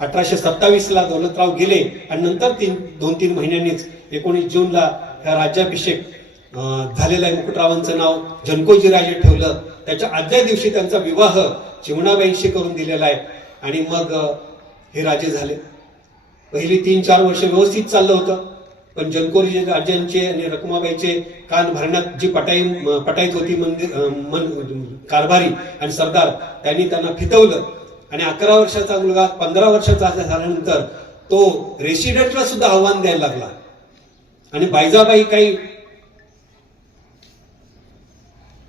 1827ला दौलतराव गेले आणि नंतर 2-3 महिन्यांनीच 19 जूनला या राज्याभिषेक झालेला आहे. मुकुटरावांचं नाव जनकोजी राजे ठेवलं. त्याच्या आदल्या दिवशी त्यांचा विवाह चिमणाबाईंशी करून दिलेला आहे आणि मग हे राजे झाले. पहिली 3-4 वर्ष व्यवस्थित चाललं होतं, पण जनकोजी राजांचे आणि रखुमाबाईचे कान भरण्यात जी पटाईत होती कारभारी आणि सरदार, त्यांनी त्यांना फितवलं आणि 11 वर्षाचा मुलगा 15 वर्षाचा झाल्यानंतर तो रेसिडेंटला सुद्धा आव्हान द्यायला लागला. आणि बायजाबाई काही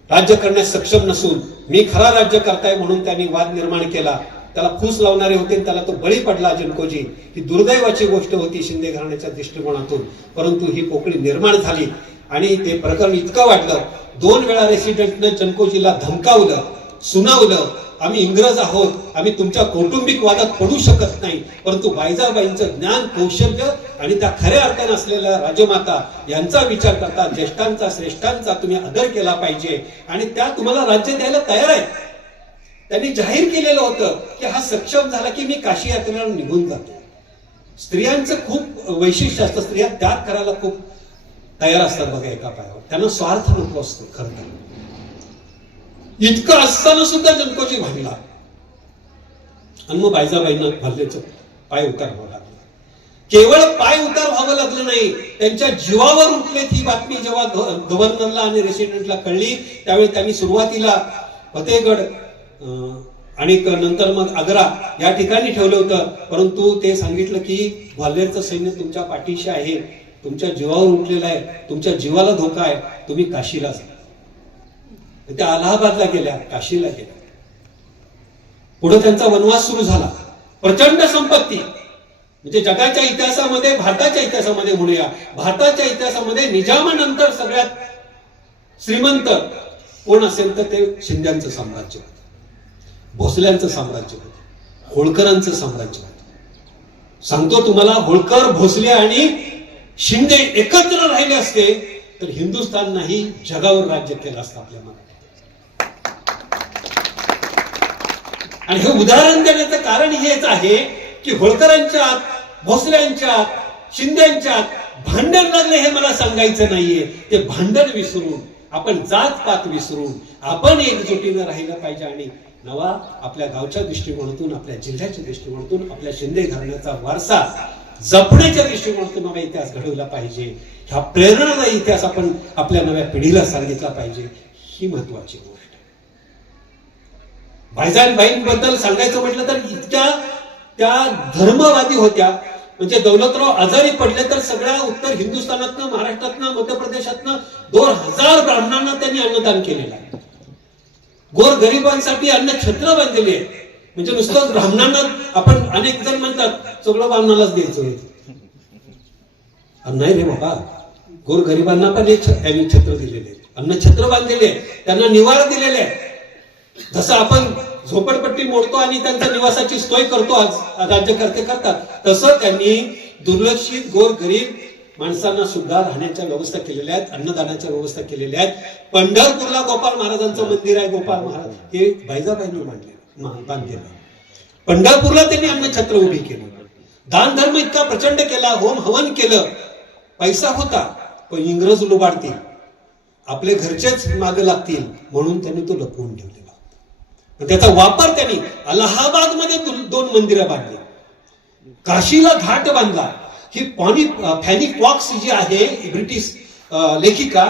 राज्य करण्यास सक्षम नसून मी खरा राज्य करताय म्हणून त्यांनी वाद निर्माण केला. त्याला फूस लावणारे होते, त्याला तो बळी पडला जनकोजी. ही दुर्दैवाची गोष्ट होती शिंदे घराण्याच्या दृष्टिकोनातून, परंतु ही पोकळी निर्माण झाली आणि ते प्रकरण इतकं वाढलं. 2 वेळा रेसिडेंटनं जनकोजीला धमकावलं, सुनावलं, आम्ही इंग्रज आहोत, आम्ही तुमच्या कौटुंबिक वादात पडू शकत नाही. परंतु बायजाबाईंचं ज्ञान, कौशल्य आणि त्या खऱ्या अर्थाने असलेल्या राजमाता यांचा विचार करता ज्येष्ठांचा, श्रेष्ठांचा तुम्ही आदर केला पाहिजे आणि त्या तुम्हाला राज्य द्यायला तयार आहेत. त्यांनी जाहीर केलेलं होतं की हा सक्षम झाला की मी काशी यात्रेला निघून जातो. स्त्रियांचं खूप वैशिष्ट्य असतं, स्त्रिया त्याग करायला खूप तयार असतात बघा एका पायावर. त्यांना स्वार्थ नको असतो खरं तर. इतकं असताना सुद्धा जनकोजी भांडला आणि मग बायजाबाईंना भाल्लेचं पाय उतार व्हावं लागलं. केवळ पाय उतार व्हावं लागलं नाही, त्यांच्या जीवावर उठलेत. ही बातमी जेव्हा गव्हर्नरला आणि रेसिडेंटला कळली त्यावेळी त्यांनी सुरुवातीला फतेहगड आणि नंतर मग आग्रा या ठिकाणी ठेवलं होतं. परंतु ते सांगितलं की ग्वाल्हेरचं सैन्य तुमच्या पाठीशी आहे, तुमच्या जीवावर उठलेलं आहे, तुमच्या जीवाला धोका आहे, तुम्ही काशीला जा. त्या अलाहाबादला गेल्या, काशीला गेल्या. पुढे त्यांचा वनवास सुरू झाला. प्रचंड संपत्ती, म्हणजे जगाच्या इतिहासामध्ये, भारताच्या इतिहासामध्ये म्हणूया, भारताच्या इतिहासामध्ये निजामानंतर सगळ्यात श्रीमंत कोण असेल तर ते शिंद्यांचं साम्राज्य होतं, भोसल्यांचं साम्राज्य होतं, होळकरांचं साम्राज्य होतं. सांगतो तुम्हाला, होळकर, भोसले आणि शिंदे एकत्र राहिले असते तर हिंदुस्थान नाही जगावर राज्य केलं असतं आपल्या मनात. आणि हे उदाहरण देण्याचं कारण हेच आहे की होळकरांच्या, भोसल्यांच्या, शिंद्यांच्या भांडण लागले हे मला सांगायचं नाहीये. ते भांडण विसरून, आपण जातपात विसरून आपण एकजुटीनं राहिलं पाहिजे आणि नवा आपल्या गावच्या दृष्टिकोनातून, आपल्या जिल्ह्याच्या दृष्टिकोनातून, आपल्या शिंदे घराण्याचा वारसा जपण्याच्या दृष्टिकोनातून नवा इतिहास घडवला पाहिजे. ह्या प्रेरणादायी इतिहास आपण आपल्या नव्या पिढीला सांगितला पाहिजे. ही महत्वाची गोष्ट. बायजाबाईंबद्दल सांगायचं म्हटलं तर इतक्या त्या धर्मवादी होत्या. म्हणजे दौलतराव आजारी पडले तर सगळ्या उत्तर हिंदुस्थानातनं, महाराष्ट्रातनं, मध्य प्रदेशातनं 2000 ब्राह्मणांना त्यांनी अन्नदान केलेलं आहे. गोर गरिबांसाठी अन्न छत्र बांधलेली आहे. म्हणजे नुसतं ब्राह्मणांना, आपण अनेक जण म्हणतात सगळं ब्राह्मणालाच द्यायचं नाही रे बाबा. गोर गरिबांना पण एक त्यांनी छत्र दिलेले, अन्न छत्र बांधलेले, त्यांना निवारा दिलेले आहे. जसं आपण झोपडपट्टी मोडतो आणि त्यांच्या निवासाची सोय करतो आज राज्यकर्ते करतात, तसं त्यांनी दुर्लक्षित गोर गरीब माणसांना सुद्धा राहण्याच्या व्यवस्था केलेल्या आहेत, अन्नदानाच्या व्यवस्था केलेल्या आहेत. पंढरपूरला गोपाळ महाराजांचं मंदिर आहे. गोपाळ महाराज हे बायजाबाईंनी बांधलेलं. पंढरपूरला त्यांनी अन्नछत्र उभी केली. दान धर्म इतका प्रचंड केला, होम हवन केलं. पैसा होता पण इंग्रज लुबाडतील. आपले घरचेच मागे लागतील म्हणून त्यांनी तो लपवून ठेवलेला होता. पण त्याचा वापर त्यांनी अलाहाबाद मध्ये 2 मंदिरं बांधली, काशीला घाट बांधला. ही फॅनी फॉक्स जी आहे ब्रिटिश लेखिका,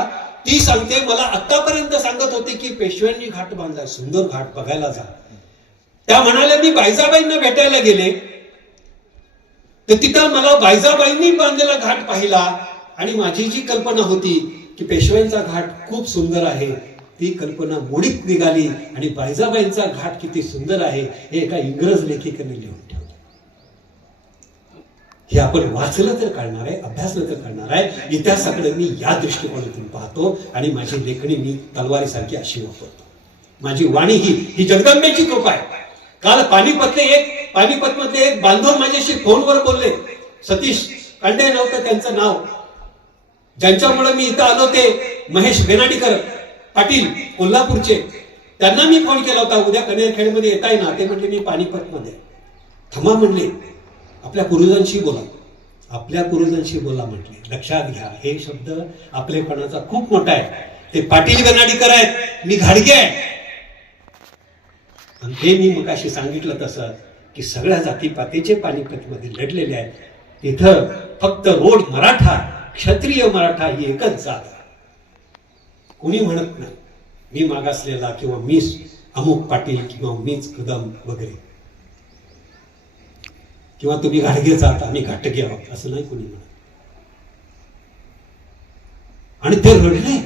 ती सांगते मला आतापर्यंत सांगत होते की पेशव्यांनी घाट बांधला, सुंदर घाट बघायला जा. त्या म्हणाल्या मी बायजाबाईंना भेटायला गेले तर तिथं मला बायजाबाईंनी बांधलेला घाट पाहिला आणि माझी जी कल्पना होती की पेशव्यांचा घाट खूप सुंदर आहे, ती कल्पना मोडीत निघाली आणि बायजाबाईंचा घाट किती सुंदर आहे हे एका इंग्रज लेखिकेने लिहून ठेवलं. हे आपण वाचलं तर कळणार आहे, अभ्यासलं तर कळणार आहे. इतिहासाकडे मी या दृष्टिकोनातून पाहतो आणि माझी लेखणी मी तलवारीसारखी अशी वापरतो. माझी वाणी ही जगदंबेची कृपा आहे. काल पानिपत मधले एक बांधव माझ्याशी फोनवर बोलले, सतीश कांडे नव्हतं त्यांचं नाव, ज्यांच्यामुळे मी इथं आलो ते महेश बेनाडीकर पाटील कोल्हापूरचे. त्यांना मी फोन केला होता, उद्या कनेरखेडमध्ये येताय ना? ते म्हणले मी पानिपत मध्ये. थांबा म्हणले, आपल्या पूर्वजांशी बोला, आपल्या पूर्वजांशी बोला म्हटले. लक्षात घ्या, हे शब्द आपलेपणाचा खूप मोठा आहे. ते पाटील बेनाडीकर आहेत, मी घाडगे आहे. आणि हे मी मगाशी सांगितलं तसं की सगळ्या जातीपातीचे पानिपतमध्ये लढलेले आहेत. तिथं फक्त रोड मराठा, क्षत्रिय मराठा ही एकच जात. कोणी म्हणत नाही मी मागासलेला किंवा मीच अमुक पाटील किंवा मीच कदम वगैरे, किंवा तुम्ही घाडगे जात आम्ही घाटगे आहोत असं नाही कोणी म्हणत. आणि ते रडले.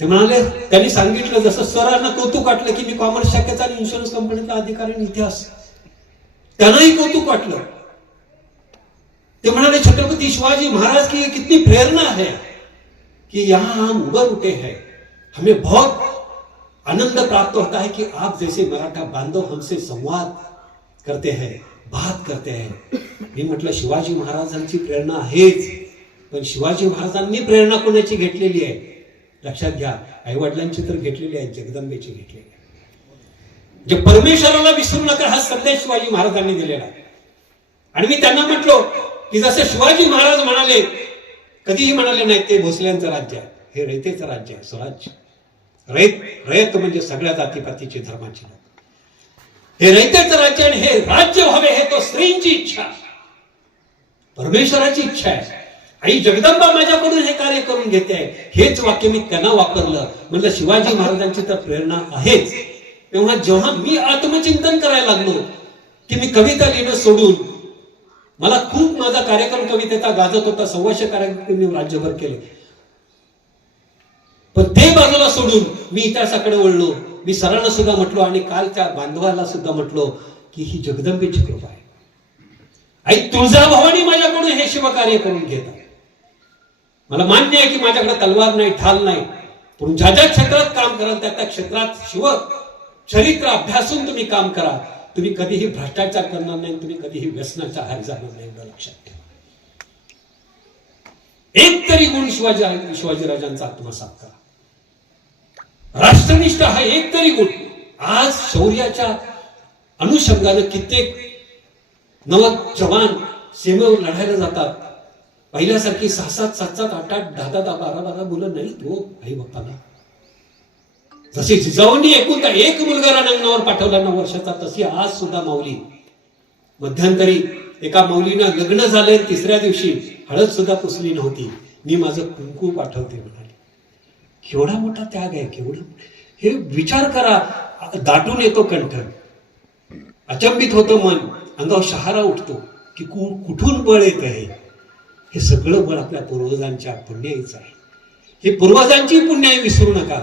ते म्हणाले, त्यांनी सांगितलं जसं सरांना कौतुक वाटलं की मी कॉमर्स शाखेचा आणि इन्शुरन्स कंपनीचा अधिकारी इतिहास, त्यांनाही कौतुक वाटलं. ते म्हणाले छत्रपति शिवाजी महाराज की कितनी प्रेरणा है कि यहाँ हम उबर उठे हैं, हमें बहुत आनंद प्राप्त होता है कि आप जैसे मराठा बांधव हमसे संवाद करते हैं, बात करते हैं. मी म्हटलं शिवाजी महाराजांची प्रेरणा आहेच, पण शिवाजी महाराजांनी प्रेरणा कोणाची घेतलेली आहे? लक्षात घ्या, आई वडिलांची तर घेतलेली आहे, जगदंबेची घेतलेली आहे. जे परमेश्वराला विसरू नका हा संदेश शिवाजी महाराजांनी दिलेला आहे. आणि मी त्यांना म्हटलो की जसे शिवाजी महाराज म्हणाले, कधीही म्हणाले नाही ते भोसल्यांचं राज्य आहे, हे रयतेचं राज्य आहे, स्वराज्य. रयत म्हणजे सगळ्या जातीपातीचे धर्माचे लोक. हे रयतेचं राज्य आणि हे राज्य व्हावे हे तो स्त्रींची इच्छा, परमेश्वराची इच्छा आहे. आई जगदंबा माझ्याकडून हे कार्य करून घेते आहे. हेच वाक्य मी त्यांना वापरलं. म्हणलं शिवाजी महाराजांची तर प्रेरणा आहेच. तेव्हा जेव्हा मी आत्मचिंतन करायला लागलो की मी कविता लिहिणं सोडून, मला खूप माझा कार्यक्रम कवितेचा गाजत होता, 125 कार्यक्रम मी राज्यभर केले, पण ते बाजूला सोडून मी इतिहासाकडे वळलो. मी सरांना सुद्धा म्हटलो आणि कालच्या बांधवाला सुद्धा म्हटलो की ही जगदंबेची कृपा आहे. आई तुळजाभवानी माझ्याकडून हे शिवकार्य करून घेतात. मला मान्य आहे की माझ्याकडे तलवार नाही, ढाल नाही, पण ज्या ज्या क्षेत्रात काम कराल त्या त्या क्षेत्रात शिव चरित्र अभ्यासून तुम्ही काम करा. तुम्ही कधीही भ्रष्टाचार करणार नाही, तुम्ही कधीही व्यसनाच्या आहारी जाणार नाही, एवढं लक्षात ठेवा. एक तरी गुण शिवाजीराजांचा आत्मसात करा. राष्ट्रनिष्ठ हा एक तरी गुण. आज शौर्याच्या अनुषंगाने कित्येक नवजवान सीमेवर लढायला जातात. पहिल्यासारखी 6-7, 7-7, 8-8, 10-10, 12-12 मुलं नाही हो आई बाप्पाला. जशी जिजाऊंनी एकूण एक मुलगा रणांगणावर पाठवला 9 वर्षाचा, तशी आज सुद्धा माऊली. मध्यंतरी एका माऊलीनं लग्न झालंय, 3ऱ्या दिवशी हळद सुद्धा पुसली नव्हती. मी माझं कुंकू पाठवते म्हणाली. केवढा मोठा त्याग आहे, केवढा. हे विचार करा, दाटून येतो कंठ, अचंबित होतं मन, अंगावर शहारा उठतो की कुठून बळ येत आहे. हे सगळं बळ आपल्या पूर्वजांच्या पुण्याईचं आहे. हे पूर्वजांची पुण्याई विसरू नका.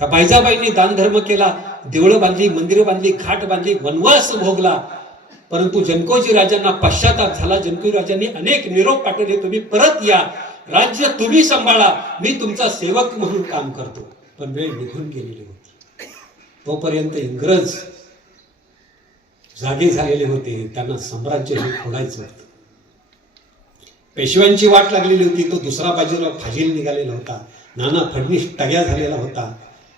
त्या बायजाबाईंनी दान धर्म केला, देवळं बांधली, मंदिरं बांधली, घाट बांधली, वनवास भोगला, परंतु जनकोजी राजांना पश्चाताप झाला. जनकोजी राजांनी अनेक निरोप पाठवले, तुम्ही परत या, राज्य तुम्ही सांभाळा, मी तुमचा सेवक म्हणून काम करतो. पण वेळ निघून गेलेली होती. तोपर्यंत इंग्रज जागे झालेले होते, त्यांना साम्राज्य हे फोडायचं होतं. पेशव्यांची वाट लागलेली होती. तो दुसरा बाजूला फाजील निघालेला होता. नाना फडणीस टग्या झालेला होता,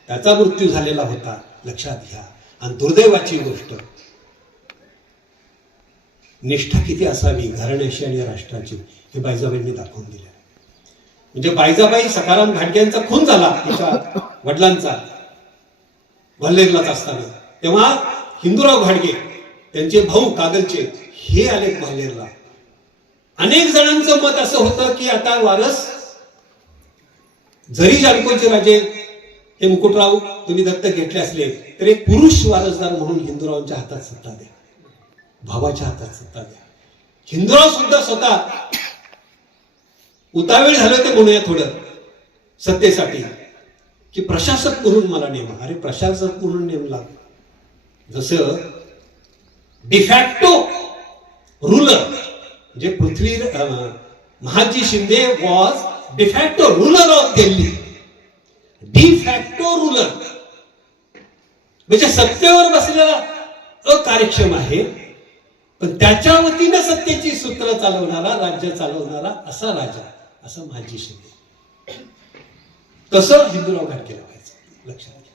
त्याचा मृत्यू झालेला होता. लक्षात घ्या. आणि दुर्दैवाची गोष्ट, निष्ठा किती असावी घराण्याशी आणि राष्ट्राची हे बायजाबाईंनी दाखवून दिलं. म्हणजे बायजाबाई सखाराम घाटग्यांचा खून झाला तिच्या वडिलांचा ग्वाल्हेरलाच असताना, तेव्हा हिंदूराव घाटगे त्यांचे भाऊ कागलचे हे आले ग्वाल्हेरला. अनेक जणांचं मत असं होतं की आता वारस जरी जानकोचे राजे हे मुकुटराव तुम्ही दत्तक घेतले असले तर एक पुरुष वारसदार म्हणून हिंदूरावांच्या हातात सत्ता द्या, भावाच्या हातात सत्ता द्या. हिंदूराव सुद्धा स्वतः उतावीळ झाले होते म्हणूया थोडं सत्तेसाठी, की प्रशासक म्हणून मला नेमा. अरे प्रशासक म्हणून नेमला, जसं डिफॅक्टो रूलर म्हणजे Prithvi Mahadji Shinde was de facto ruler of Delhi. De facto ruler म्हणजे सत्तेवर बसलेला अकार्यक्षम आहे, पण त्याच्या वतीनं सत्तेची सूत्र चालवणारा, राज्य चालवणारा असा राजा, असं महाजी शिंदे. तसं हिंदूराव घाटगेला व्हायचं, लक्षात घ्या.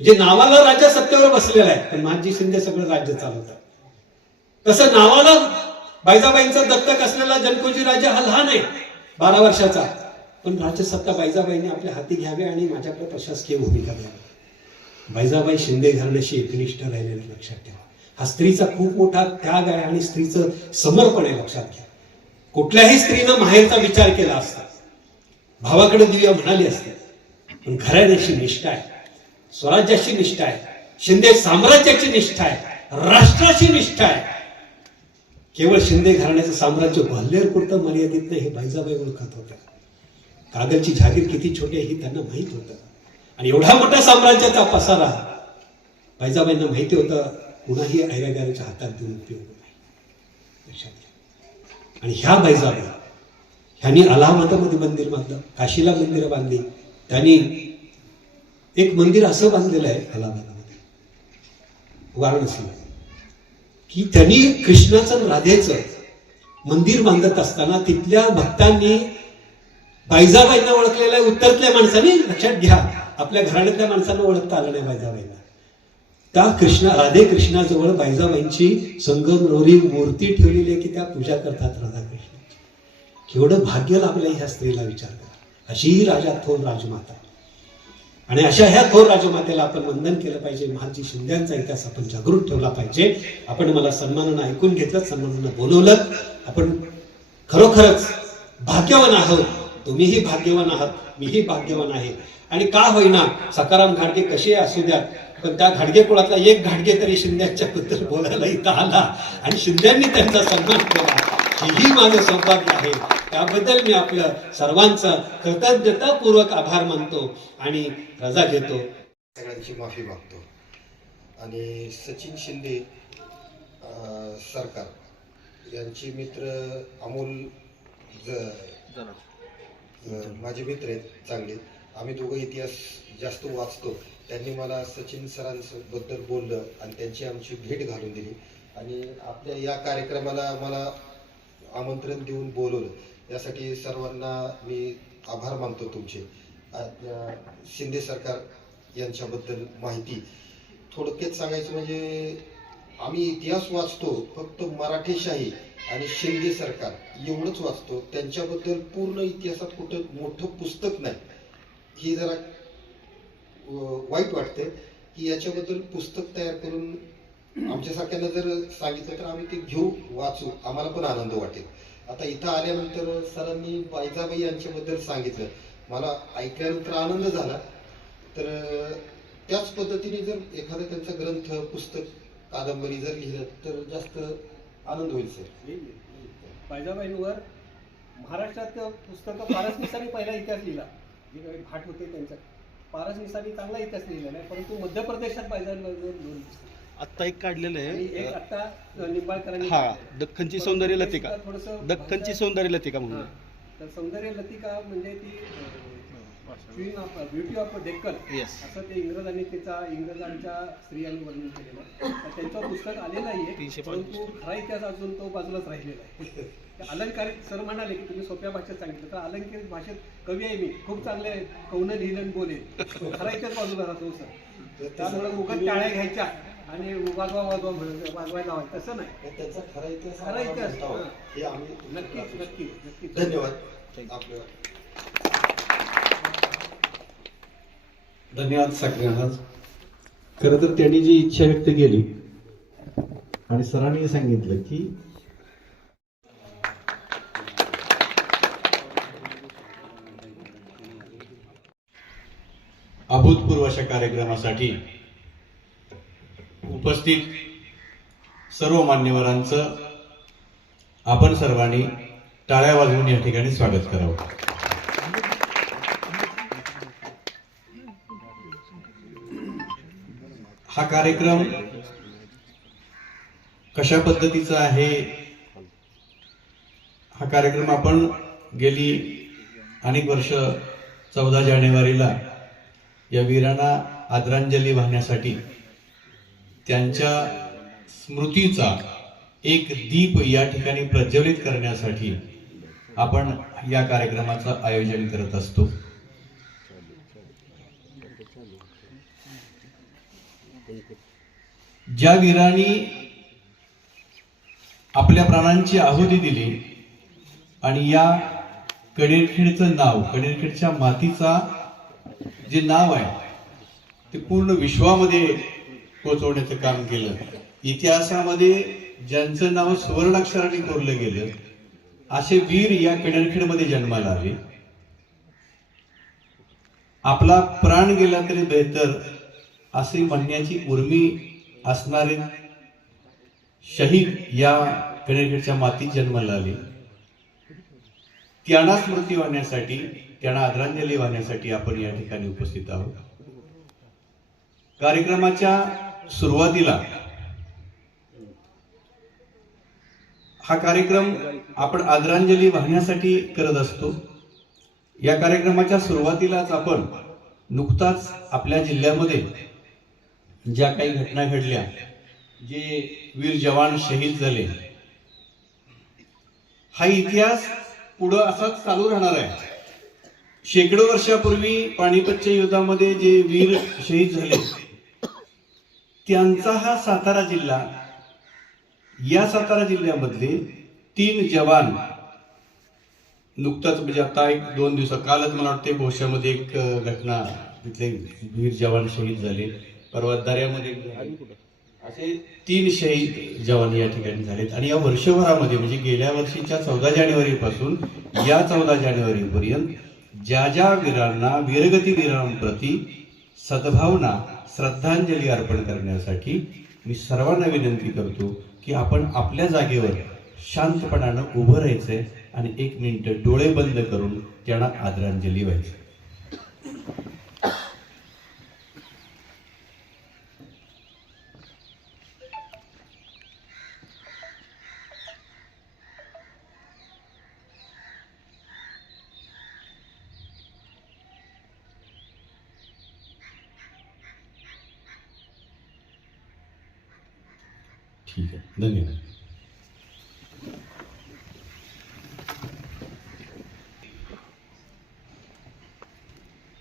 म्हणजे नावाला राजा सत्तेवर बसलेला आहे, पण महाजी शिंदे सगळं राज्य चालवतात. तसं नावाला बायजाबाईंचा दत्तक असलेला जनकोजी राजा हा लहान आहे, 12 वर्षाचा, पण राज्यसत्ता बायजाबाईंनी आपल्या हाती घ्यावी आणि माझ्याकडे प्रशासकीय भूमिका द्यावी. बायजाबाई शिंदे घराण्याशी एकनिष्ठ राहिलेलं लक्षात ठेवा. हा स्त्रीचा खूप मोठा त्याग आहे आणि स्त्रीचं समर्पण आहे, लक्षात घ्या. कुठल्याही स्त्रीनं माहेरचा विचार केला असता, भावाकडे दिव्या म्हणाली असते, पण घराण्याची निष्ठा आहे, स्वराज्याची निष्ठा आहे, शिंदे साम्राज्याची निष्ठा आहे, राष्ट्राची निष्ठा आहे. केवळ शिंदे घराण्याचं साम्राज्य ग्वाल्हेर पुरतं मर्यादित नाही हे बायजाबाई ओळखत होत्या. कागलची जागीर किती छोटी आहे हे त्यांना माहित होतं, आणि एवढा मोठा साम्राज्याचा पसारा बायजाबाईंना माहिती होतं, कुणाही ऐरागाराच्या हातात देऊन उपयोग नाही, लक्षात घ्या. आणि ह्या बायजाबाई ह्यांनी अलाहाबादामध्ये मंदिर बांधलं, काशीला मंदिरं बांधली. त्यांनी एक मंदिर असं बांधलेलं आहे अलाहाबादामध्ये, वाराणसीला, की त्यांनी कृष्णाचं आणि राधेचं मंदिर बांधत असताना तिथल्या भक्तांनी बायजाबाईंना ओळखलेलं आहे. उत्तरातल्या माणसांनी, लक्षात घ्या, आपल्या घराण्यातल्या माणसांना ओळखता आलं नाही बायजाबाईंना. त्या राधे कृष्णाजवळ बायजाबाईंची संगमरवरी मूर्ती ठेवलेली आहे की त्या पूजा करतात राधाकृष्णाची. केवढं भाग्य लाभलंय ह्या स्त्रीला, विचार करा. अशी ही राजा थोर राजमाता, आणि अशा ह्या थोर राजमातेला आपण वंदन केलं पाहिजे. महाजी शिंद्यांचा इतिहास आपण जागृत ठेवला पाहिजे. आपण मला सन्मानानं ऐकून घेतलं, सन्मानानं बोलवलं. आपण खरोखरच भाग्यवान आहोत. तुम्हीही भाग्यवान आहात, मीही भाग्यवान आहे. आणि का होईना सखाराम घाटगे कसे असू द्या, पण त्या घाटगे कुळातला एक घाटगे तरी शिंद्यांच्या बद्दल बोलायला इथं आला आणि शिंद्यांनी त्यांचा सन्मान केला, हेही माझं सौभाग्य आहे. त्याबद्दल मी आपलं सर्वांचं कृतज्ञतापूर्वक आभार मानतो आणि रजा घेतो. सगळ्यांची माफी मागतो. आणि सचिन शिंदे सरकार यांचे मित्र अमोल माझे मित्र आहेत चांगले. आम्ही दोघं इतिहास जास्त वाचतो. त्यांनी मला सचिन सरांबद्दल बोललं आणि त्यांची आमची भेट घालून दिली आणि आपल्या या कार्यक्रमाला मला आमंत्रण देऊन बोलवलं. यासाठी सर्वांना मी आभार मानतो तुमचे. शिंदे सरकार यांच्याबद्दल माहिती थोडक्यात सांगायचं म्हणजे आम्ही इतिहास वाचतो, फक्त मराठेशाही आणि शिंदे सरकार एवढंच वाचतो. त्यांच्याबद्दल पूर्ण इतिहासात कुठं मोठं पुस्तक नाही. ही जरा वाईट वाटते की याच्याबद्दल पुस्तक तयार करून आमच्यासारख्यांना जर सांगितलं तर आम्ही ते घेऊ, वाचू, आम्हाला पण आनंद वाटेल. आता इथं आल्यानंतर सरांनी बायजाबाई यांच्याबद्दल सांगितलं, मला ऐकल्यानंतर आनंद झाला. तर त्याच पद्धतीने जर एखादा त्यांचा ग्रंथ, पुस्तक, कादंबरी जर लिहिलं तर जास्त आनंद होईल सर. बायजाबाईंवर महाराष्ट्रात पुस्तकं पारसनिसांनी पहिला इतिहास लिहिला, जे काही भाट होते त्यांच्या पारसनिसांनी चांगला इतिहास लिहिलेला आहे. परंतु मध्य प्रदेशात बायजाबाईंवर आत्ता एक काढलेलं आणि आहे, एक आता निंबाळकरांनी हा, दख्खनची सौंदर्य लतिका, थोडंसं दख्खनची सौंदर्य लतिका म्हणून. तर सौंदर्य लतिका म्हणजे ती ब्युटी ऑफ डेक्कन Yes. असं ते इंग्रजांच्या स्त्रियांनी वर्णन केलेलं. तर त्यांचं पुस्तक आलेलं नाहीये, परंतु खरा इतिहास अजून तो बाजूलाच राहिलेला आहे. अलंकारिक सर म्हणाले की तुम्ही सोप्या भाषेत सांगितलं, तर अलंकारिक भाषेत कवी आहे मी, खूप चांगले कौन लिहिलं बोलेल, खरा इतिहास बाजूला राहतो सर. त्यामुळे उगाच टाळ्या घ्यायच्या आणि वाजवायला तसं नाही. त्याचा खरा इतिहास खरा इतिहास हे आम्ही नक्कीच. धन्यवाद आपलं. धन्यवाद साखरे महाराज. खरं तर त्यांनी जी इच्छा व्यक्त केली आणि सरांनी सांगितलं की अभूतपूर्व अशा कार्यक्रमासाठी उपस्थित सर्व मान्यवरांचं आपण सर्वांनी टाळ्या वाजवून या ठिकाणी स्वागत करावं. हा कार्यक्रम कशा पद्धतीचा आहे, हा कार्यक्रम आपण गेली अनेक वर्ष 14 जानेवारीला या वीरांना आदरांजली वाहण्यासाठी त्यांच्या स्मृतीचा एक दीप या ठिकाणी प्रज्वलित करण्यासाठी आपण या कार्यक्रमाचं आयोजन करत असतो. ज्या वीरांनी आपल्या प्राणांची आहुती दिली आणि या कणेरखेडचं नाव, कणेरखेडच्या मातीचा जे नाव आहे ते पूर्ण विश्वामध्ये पोहोचवण्याचं काम केलं. इतिहासामध्ये ज्यांचं नाव सुवर्णाक्षराने कोरलं गेलं असे वीर या कणेरखेडमध्ये जन्माला आले. आपला प्राण गेला तरी बेहतर असे म्हणण्याची उर्मी असणारे शहीद या कणेरखेडच्या मातीत जन्माला आले. त्यांना स्मृती वाहण्यासाठी, त्यांना आदरांजली वाहण्यासाठी आपण या ठिकाणी उपस्थित आहोत. कार्यक्रमाच्या सुरुवातीला हा कार्यक्रम आपण आदरांजली वाहण्यासाठी करत असतो. या कार्यक्रमाच्या सुरुवातीलाच आपण नुकताच आपल्या जिल्ह्यामध्ये ज्या काही घटना घडल्या, जे वीर जवान शहीद झाले, हा इतिहास पुढं असाच चालू राहणार आहे. शेकडो वर्षापूर्वी पानिपतच्या युद्धामध्ये जे वीर शहीद झाले त्यांचा हा सातारा जिल्हा, या सातारा जिल्ह्यामधले 3 जवान नुकताच, म्हणजे आता 1-2 दिवसा कालच मला वाटते भोश्यामध्ये एक घटना, तिथले वीर जवान शहीद झाले. परवा दर्यामध्ये असे 3 शहीद जवान या ठिकाणी झालेत. आणि या वर्षभरामध्ये म्हणजे गेल्या वर्षीच्या 14 जानेवारी पासून या 14 जानेवारी पर्यंत ज्या ज्या वीरांना, वीरगती वीरांप्रती सद्भावना, श्रद्धांजली अर्पण करण्यासाठी मी सर्वांना विनंती करतो की आपण आपल्या जागेवर शांतपणानं उभं राहायचंय आणि 1 मिनिट डोळे बंद करून त्यांना आदरांजली व्हायची. ठीक आहे, धन्यवाद.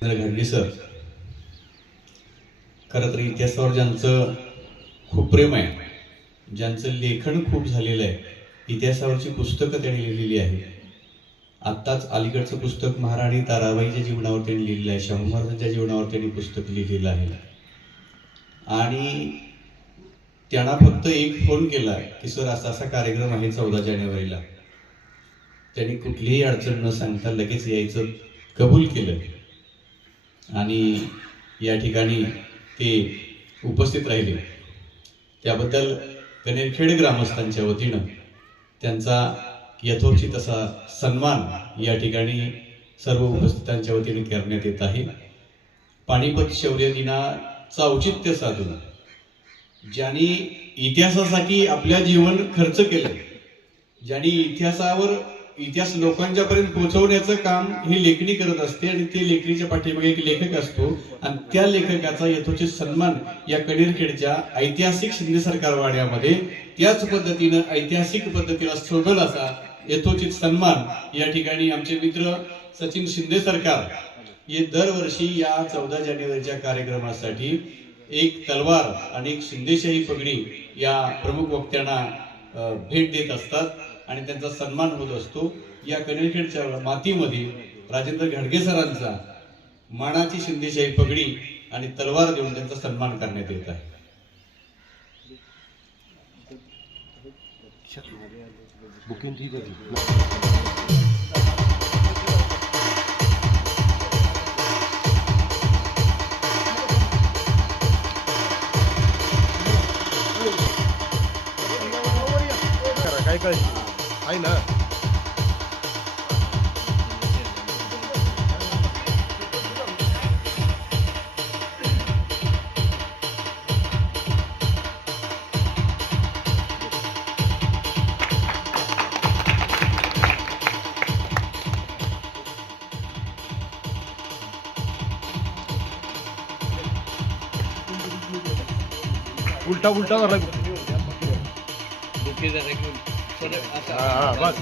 घडगे सर, खरं तर इतिहासावर ज्यांचं खूप प्रेम आहे, ज्यांचं लेखन खूप झालेलं आहे, इतिहासावरची पुस्तकं त्यांनी लिहिलेली आहे. आत्ताच अलीकडचं पुस्तक महाराणी ताराबाईच्या जीवनावर त्यांनी लिहिलेलं आहे, शाहू महाराजांच्या जीवनावर त्यांनी पुस्तक लिहिलेलं आहे. आणि त्यांना फक्त एक फोन केला की सर असा असा कार्यक्रम आहे 14 जानेवारीला. त्यांनी कुठलीही अडचण न सांगता लगेच यायचं कबूल केलं आणि या ठिकाणी ते उपस्थित राहिले. त्याबद्दल कणेरखेड ग्रामस्थांच्या वतीनं त्यांचा यथोचित असा सन्मान या ठिकाणी सर्व उपस्थितांच्या वतीने करण्यात येत आहे. पानिपत शौर्य दिनाचं औचित्य साधून ज्यांनी इतिहासासाठी आपल्या जीवन खर्च केलं, ज्यांनी इतिहास लोकांच्यापर्यंत पोहोचवण्याचं काम ही लेखणी करत असते आणि ते लेखणीच्या पाठीमागे एक लेखक असतो आणि त्या लेखकाचा यथोचित सन्मान या कणेरखेडच्या ऐतिहासिक शिंदे सरकार वाड्यामध्ये त्याच पद्धतीनं ऐतिहासिक पद्धतीला शोभेल असा यथोचित सन्मान या ठिकाणी आमचे मित्र सचिन शिंदे सरकार हे दरवर्षी या 14 जानेवारीच्या कार्यक्रमासाठी एक तलवार आणि एक शिंदेशाही पगडी या प्रमुख वक्त्यांना भेट देत असतात आणि त्यांचा सन्मान होत असतो. या कणेरखेडच्या मातीमध्ये राजेंद्र घाडगे सरांचा मानाची शिंदेशाही पगडी आणि तलवार देऊन त्यांचा सन्मान करण्यात येत आहे. काय काय आहे ना. उलटा उलटा झाला. हा बस.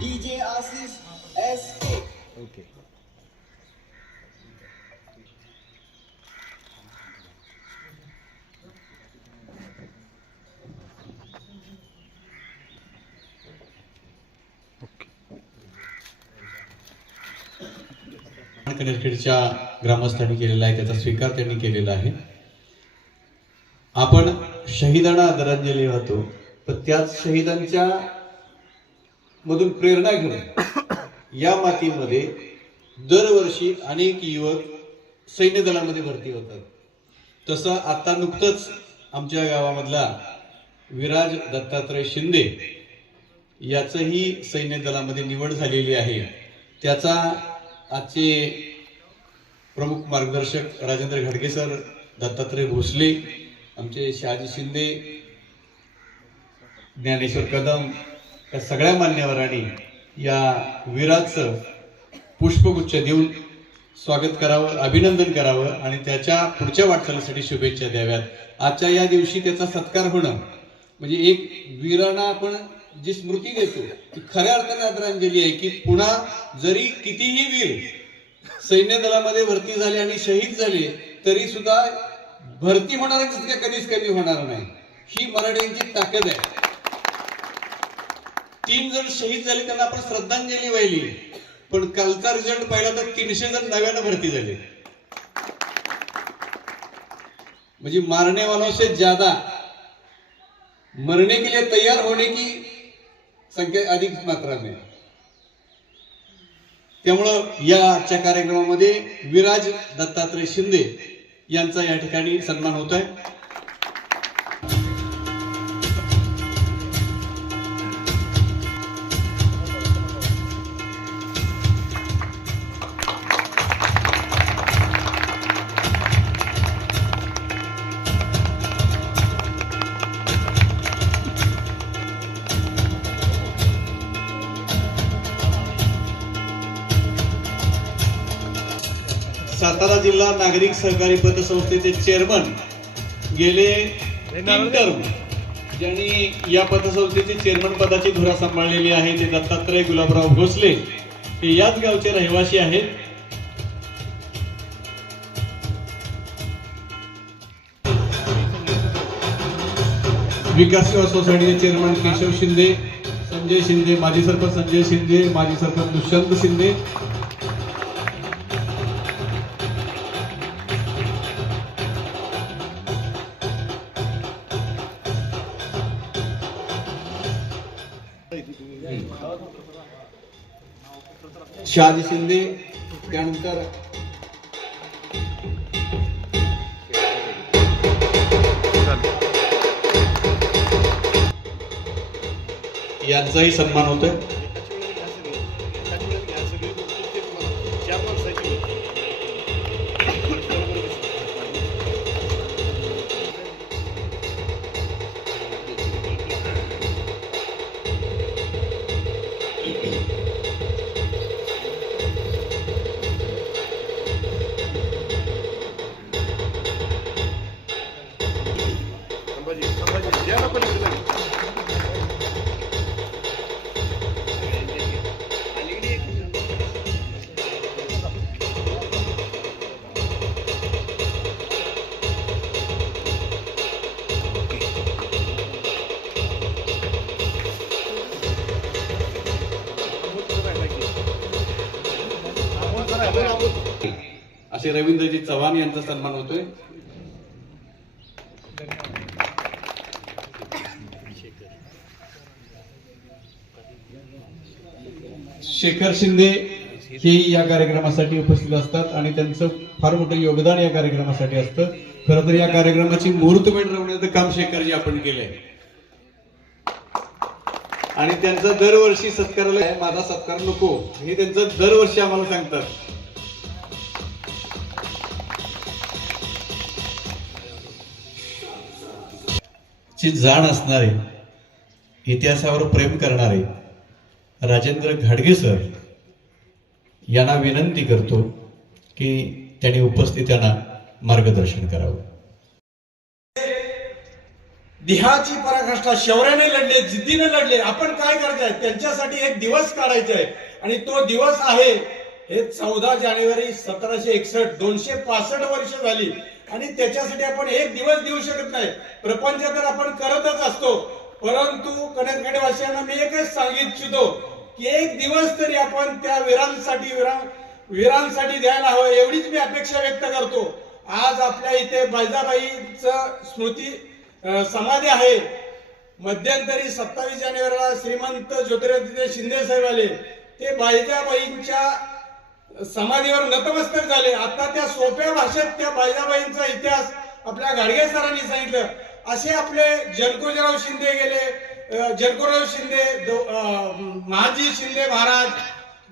DJ Asis SK. ओके. कनेरखेडच्या ग्रामस्थांनी केलेला आहे, त्याचा स्वीकार त्यांनी केलेला आहे. आपण शहीदांना आदरांजली वाहतो, पण त्याच शहीदांच्या मधून प्रेरणा घेऊन या मातीमध्ये दरवर्षी अनेक युवक सैन्य दलामध्ये भरती होतात. तसं आता नुकतंच आमच्या गावामधला विराज दत्तात्रय शिंदे याचंही सैन्य दलामध्ये निवड झालेली आहे. त्याचा आजचे प्रमुख मार्गदर्शक राजेंद्र घाडगे सर, दत्तात्रय भोसले, आमचे शहाजी शिंदे, ज्ञानेश्वर कदम या सगळ्या मान्यवरांनी या वीराचं पुष्पगुच्छ देऊन स्वागत करावं, अभिनंदन करावं आणि त्याच्या पुढच्या वाटचालीसाठी शुभेच्छा द्याव्यात. आजच्या या दिवशी त्याचा सत्कार होणं म्हणजे एक वीरांना आपण जी स्मृती देतो ती खऱ्या अर्थाने आदरांजली आहे. की पुन्हा जरी कितीही वीर सैन्य दलामध्ये भरती झाले आणि शहीद झाले तरी सुद्धा भरती होणाऱ्यांची संख्या कधीच कमी होणार नाही. ही मराठ्यांची ताकद आहे. 3 जण शहीद झाले, त्यांना आपण श्रद्धांजली वाहिली, पण कालचा रिझल्ट पाहिला तर 300 जण नव्यानं भरती झाले. म्हणजे मारने वालों से ज्यादा मरने के लिए तैयार होने की संख्या अधिक मात्रा में. त्यामुळं या आजच्या कार्यक्रमामध्ये विराज दत्तात्रय शिंदे यांचा या ठिकाणी सन्मान होत आहे. सातारा जिल्हा नागरिक सहकारी पतसंस्थेचे चेअरमन गेले 3 टर्म ज्यांनी या पतसंस्थेचे चेअरमन पदाची धुरा सांभाळलेली आहे ते दत्तात्रय गुलाबराव भोसले. हे याच गावचे रहिवासी आहेत. विकास सेवा सोसायटीचे चेअरमन केशव शिंदे, संजय शिंदे, माजी सरपंच संजय शिंदे, माजी सरपंच दुष्यंत शिंदे, शहाजी शिंदे, त्यानंतर यांचाही सन्मान होतोय. असे रवींद्रजी चव्हाण यांचा सन्मान होतोय. शेखर शिंदे हे या कार्यक्रमासाठी उपस्थित असतात आणि त्यांचं फार मोठं योगदान या कार्यक्रमासाठी असतं. खरं तर या कार्यक्रमाची मुहूर्तमेढ रवण्याचं काम शेखरजी आपण केलंय आणि त्यांचा दरवर्षी सत्काराला माझा सत्कार नको हे त्यांचं दरवर्षी आम्हाला सांगतात. ची जाण असणारे, इतिहासावर प्रेम करणारे राजेंद्र घाडगे सर यांना विनंती करतो की त्यांनी उपस्थितांना मार्गदर्शन करावं. देहाची पराकाष्ठा शौर्याने लढले, जिद्दीने लढले. आपण काय करायचंय, त्यांच्यासाठी एक दिवस काढायचा आहे आणि तो दिवस आहे हे 14 जानेवारी 1761. 265 वर्ष झाली आणि त्याच्यासाठी आपण एक दिवस देऊ शकत नाही. प्रपंच तर आपण करतच असतो, परंतु कणकखेडवासियांना मी एकच सांगू इच्छितो की एक दिवस तरी आपण त्या वीरांसाठी द्यायला हवं, एवढीच मी अपेक्षा व्यक्त करतो. आज आपल्या इथे बायजाबाईंचं स्मृती समाधी आहे. मध्यंतरी 27 जानेवारीला श्रीमंत ज्योतिरादित्य शिंदे साहेब आले, ते बायजाबाईंच्या समाधीवर नतमस्तक झाले. आता त्या सोप्या भाषेत त्या बायजाबाईंचा इतिहास आपल्या घाडगे सरांनी सांगितलं. असे आपले जनकोजीराव शिंदे गेले, जनकोराव शिंदे, महाजी शिंदे महाराज,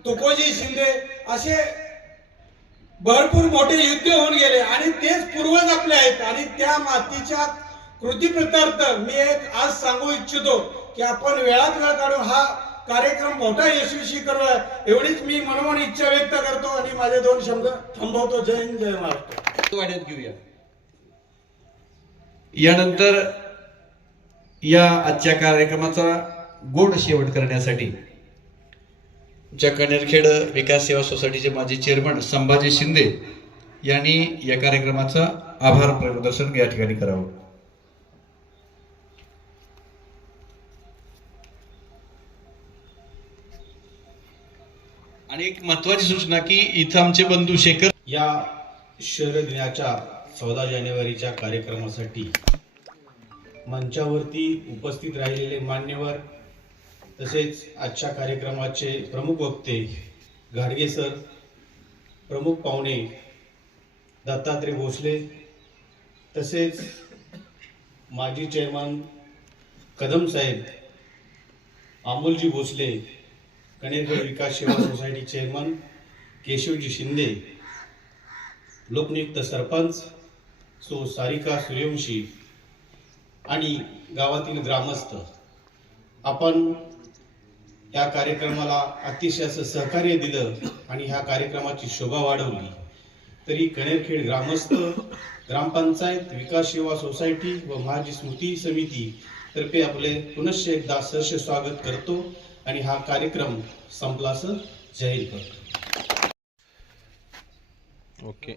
तुकोजी शिंदे, असे भरपूर मोठे युद्ध होऊन गेले आणि तेच पूर्वज आपले आहेत. आणि त्या मातीच्या कृतीप्रत्यार्थ मी एक आज सांगू इच्छितो की आपण वेळात वेळ काढून हा कार्यक्रम मोठा यशस्वी करूया, एवढीच मी मनोमन इच्छा व्यक्त करतो आणि माझे 2 शब्द थांबवतो. जय हिंद, जय महाराष्ट्र. वाड्यात घेऊया. यानंतर या आजच्या कार्यक्रमाचा गोड शेवट करण्यासाठी ज्या कनेरखेड विकास सेवा सोसायटीचे माजी चेअरमन संभाजी शिंदे यांनी या कार्यक्रमाचा आभार प्रदर्शन या ठिकाणी करावं. आणि एक महत्वाची सूचना की इथं आमचे बंधू शेखर या शौर्य दिनाच्या 14 जानेवारीच्या कार्यक्रमासाठी मंचावरती उपस्थित राहिलेले मान्यवर, तसेच आजच्या कार्यक्रमाचे प्रमुख वक्ते घाडगे सर, प्रमुख पाहुणे दत्तात्रय भोसले, तसेच माजी चेअरमन कदम साहेब, अमोलजी भोसले, कणेरखेड विकास सेवा सोसायटी चेअरमन केशवजी शिंदे, लोकनियुक्त सरपंच सो सारिका सूर्यवंशी आणि गावातील ग्रामस्थ, आपण या कार्यक्रमाला अतिशय असं सहकार्य दिलं आणि ह्या कार्यक्रमाची शोभा वाढवली. तरी कणेरखेड ग्रामस्थ, ग्रामपंचायत, विकास सेवा सोसायटी व माजी स्मृती समिती तर्फे आपले पुनश्च एकदा सहर्ष स्वागत करतो आणि हा कार्यक्रम संपला असं जाहीर करतो. ओके.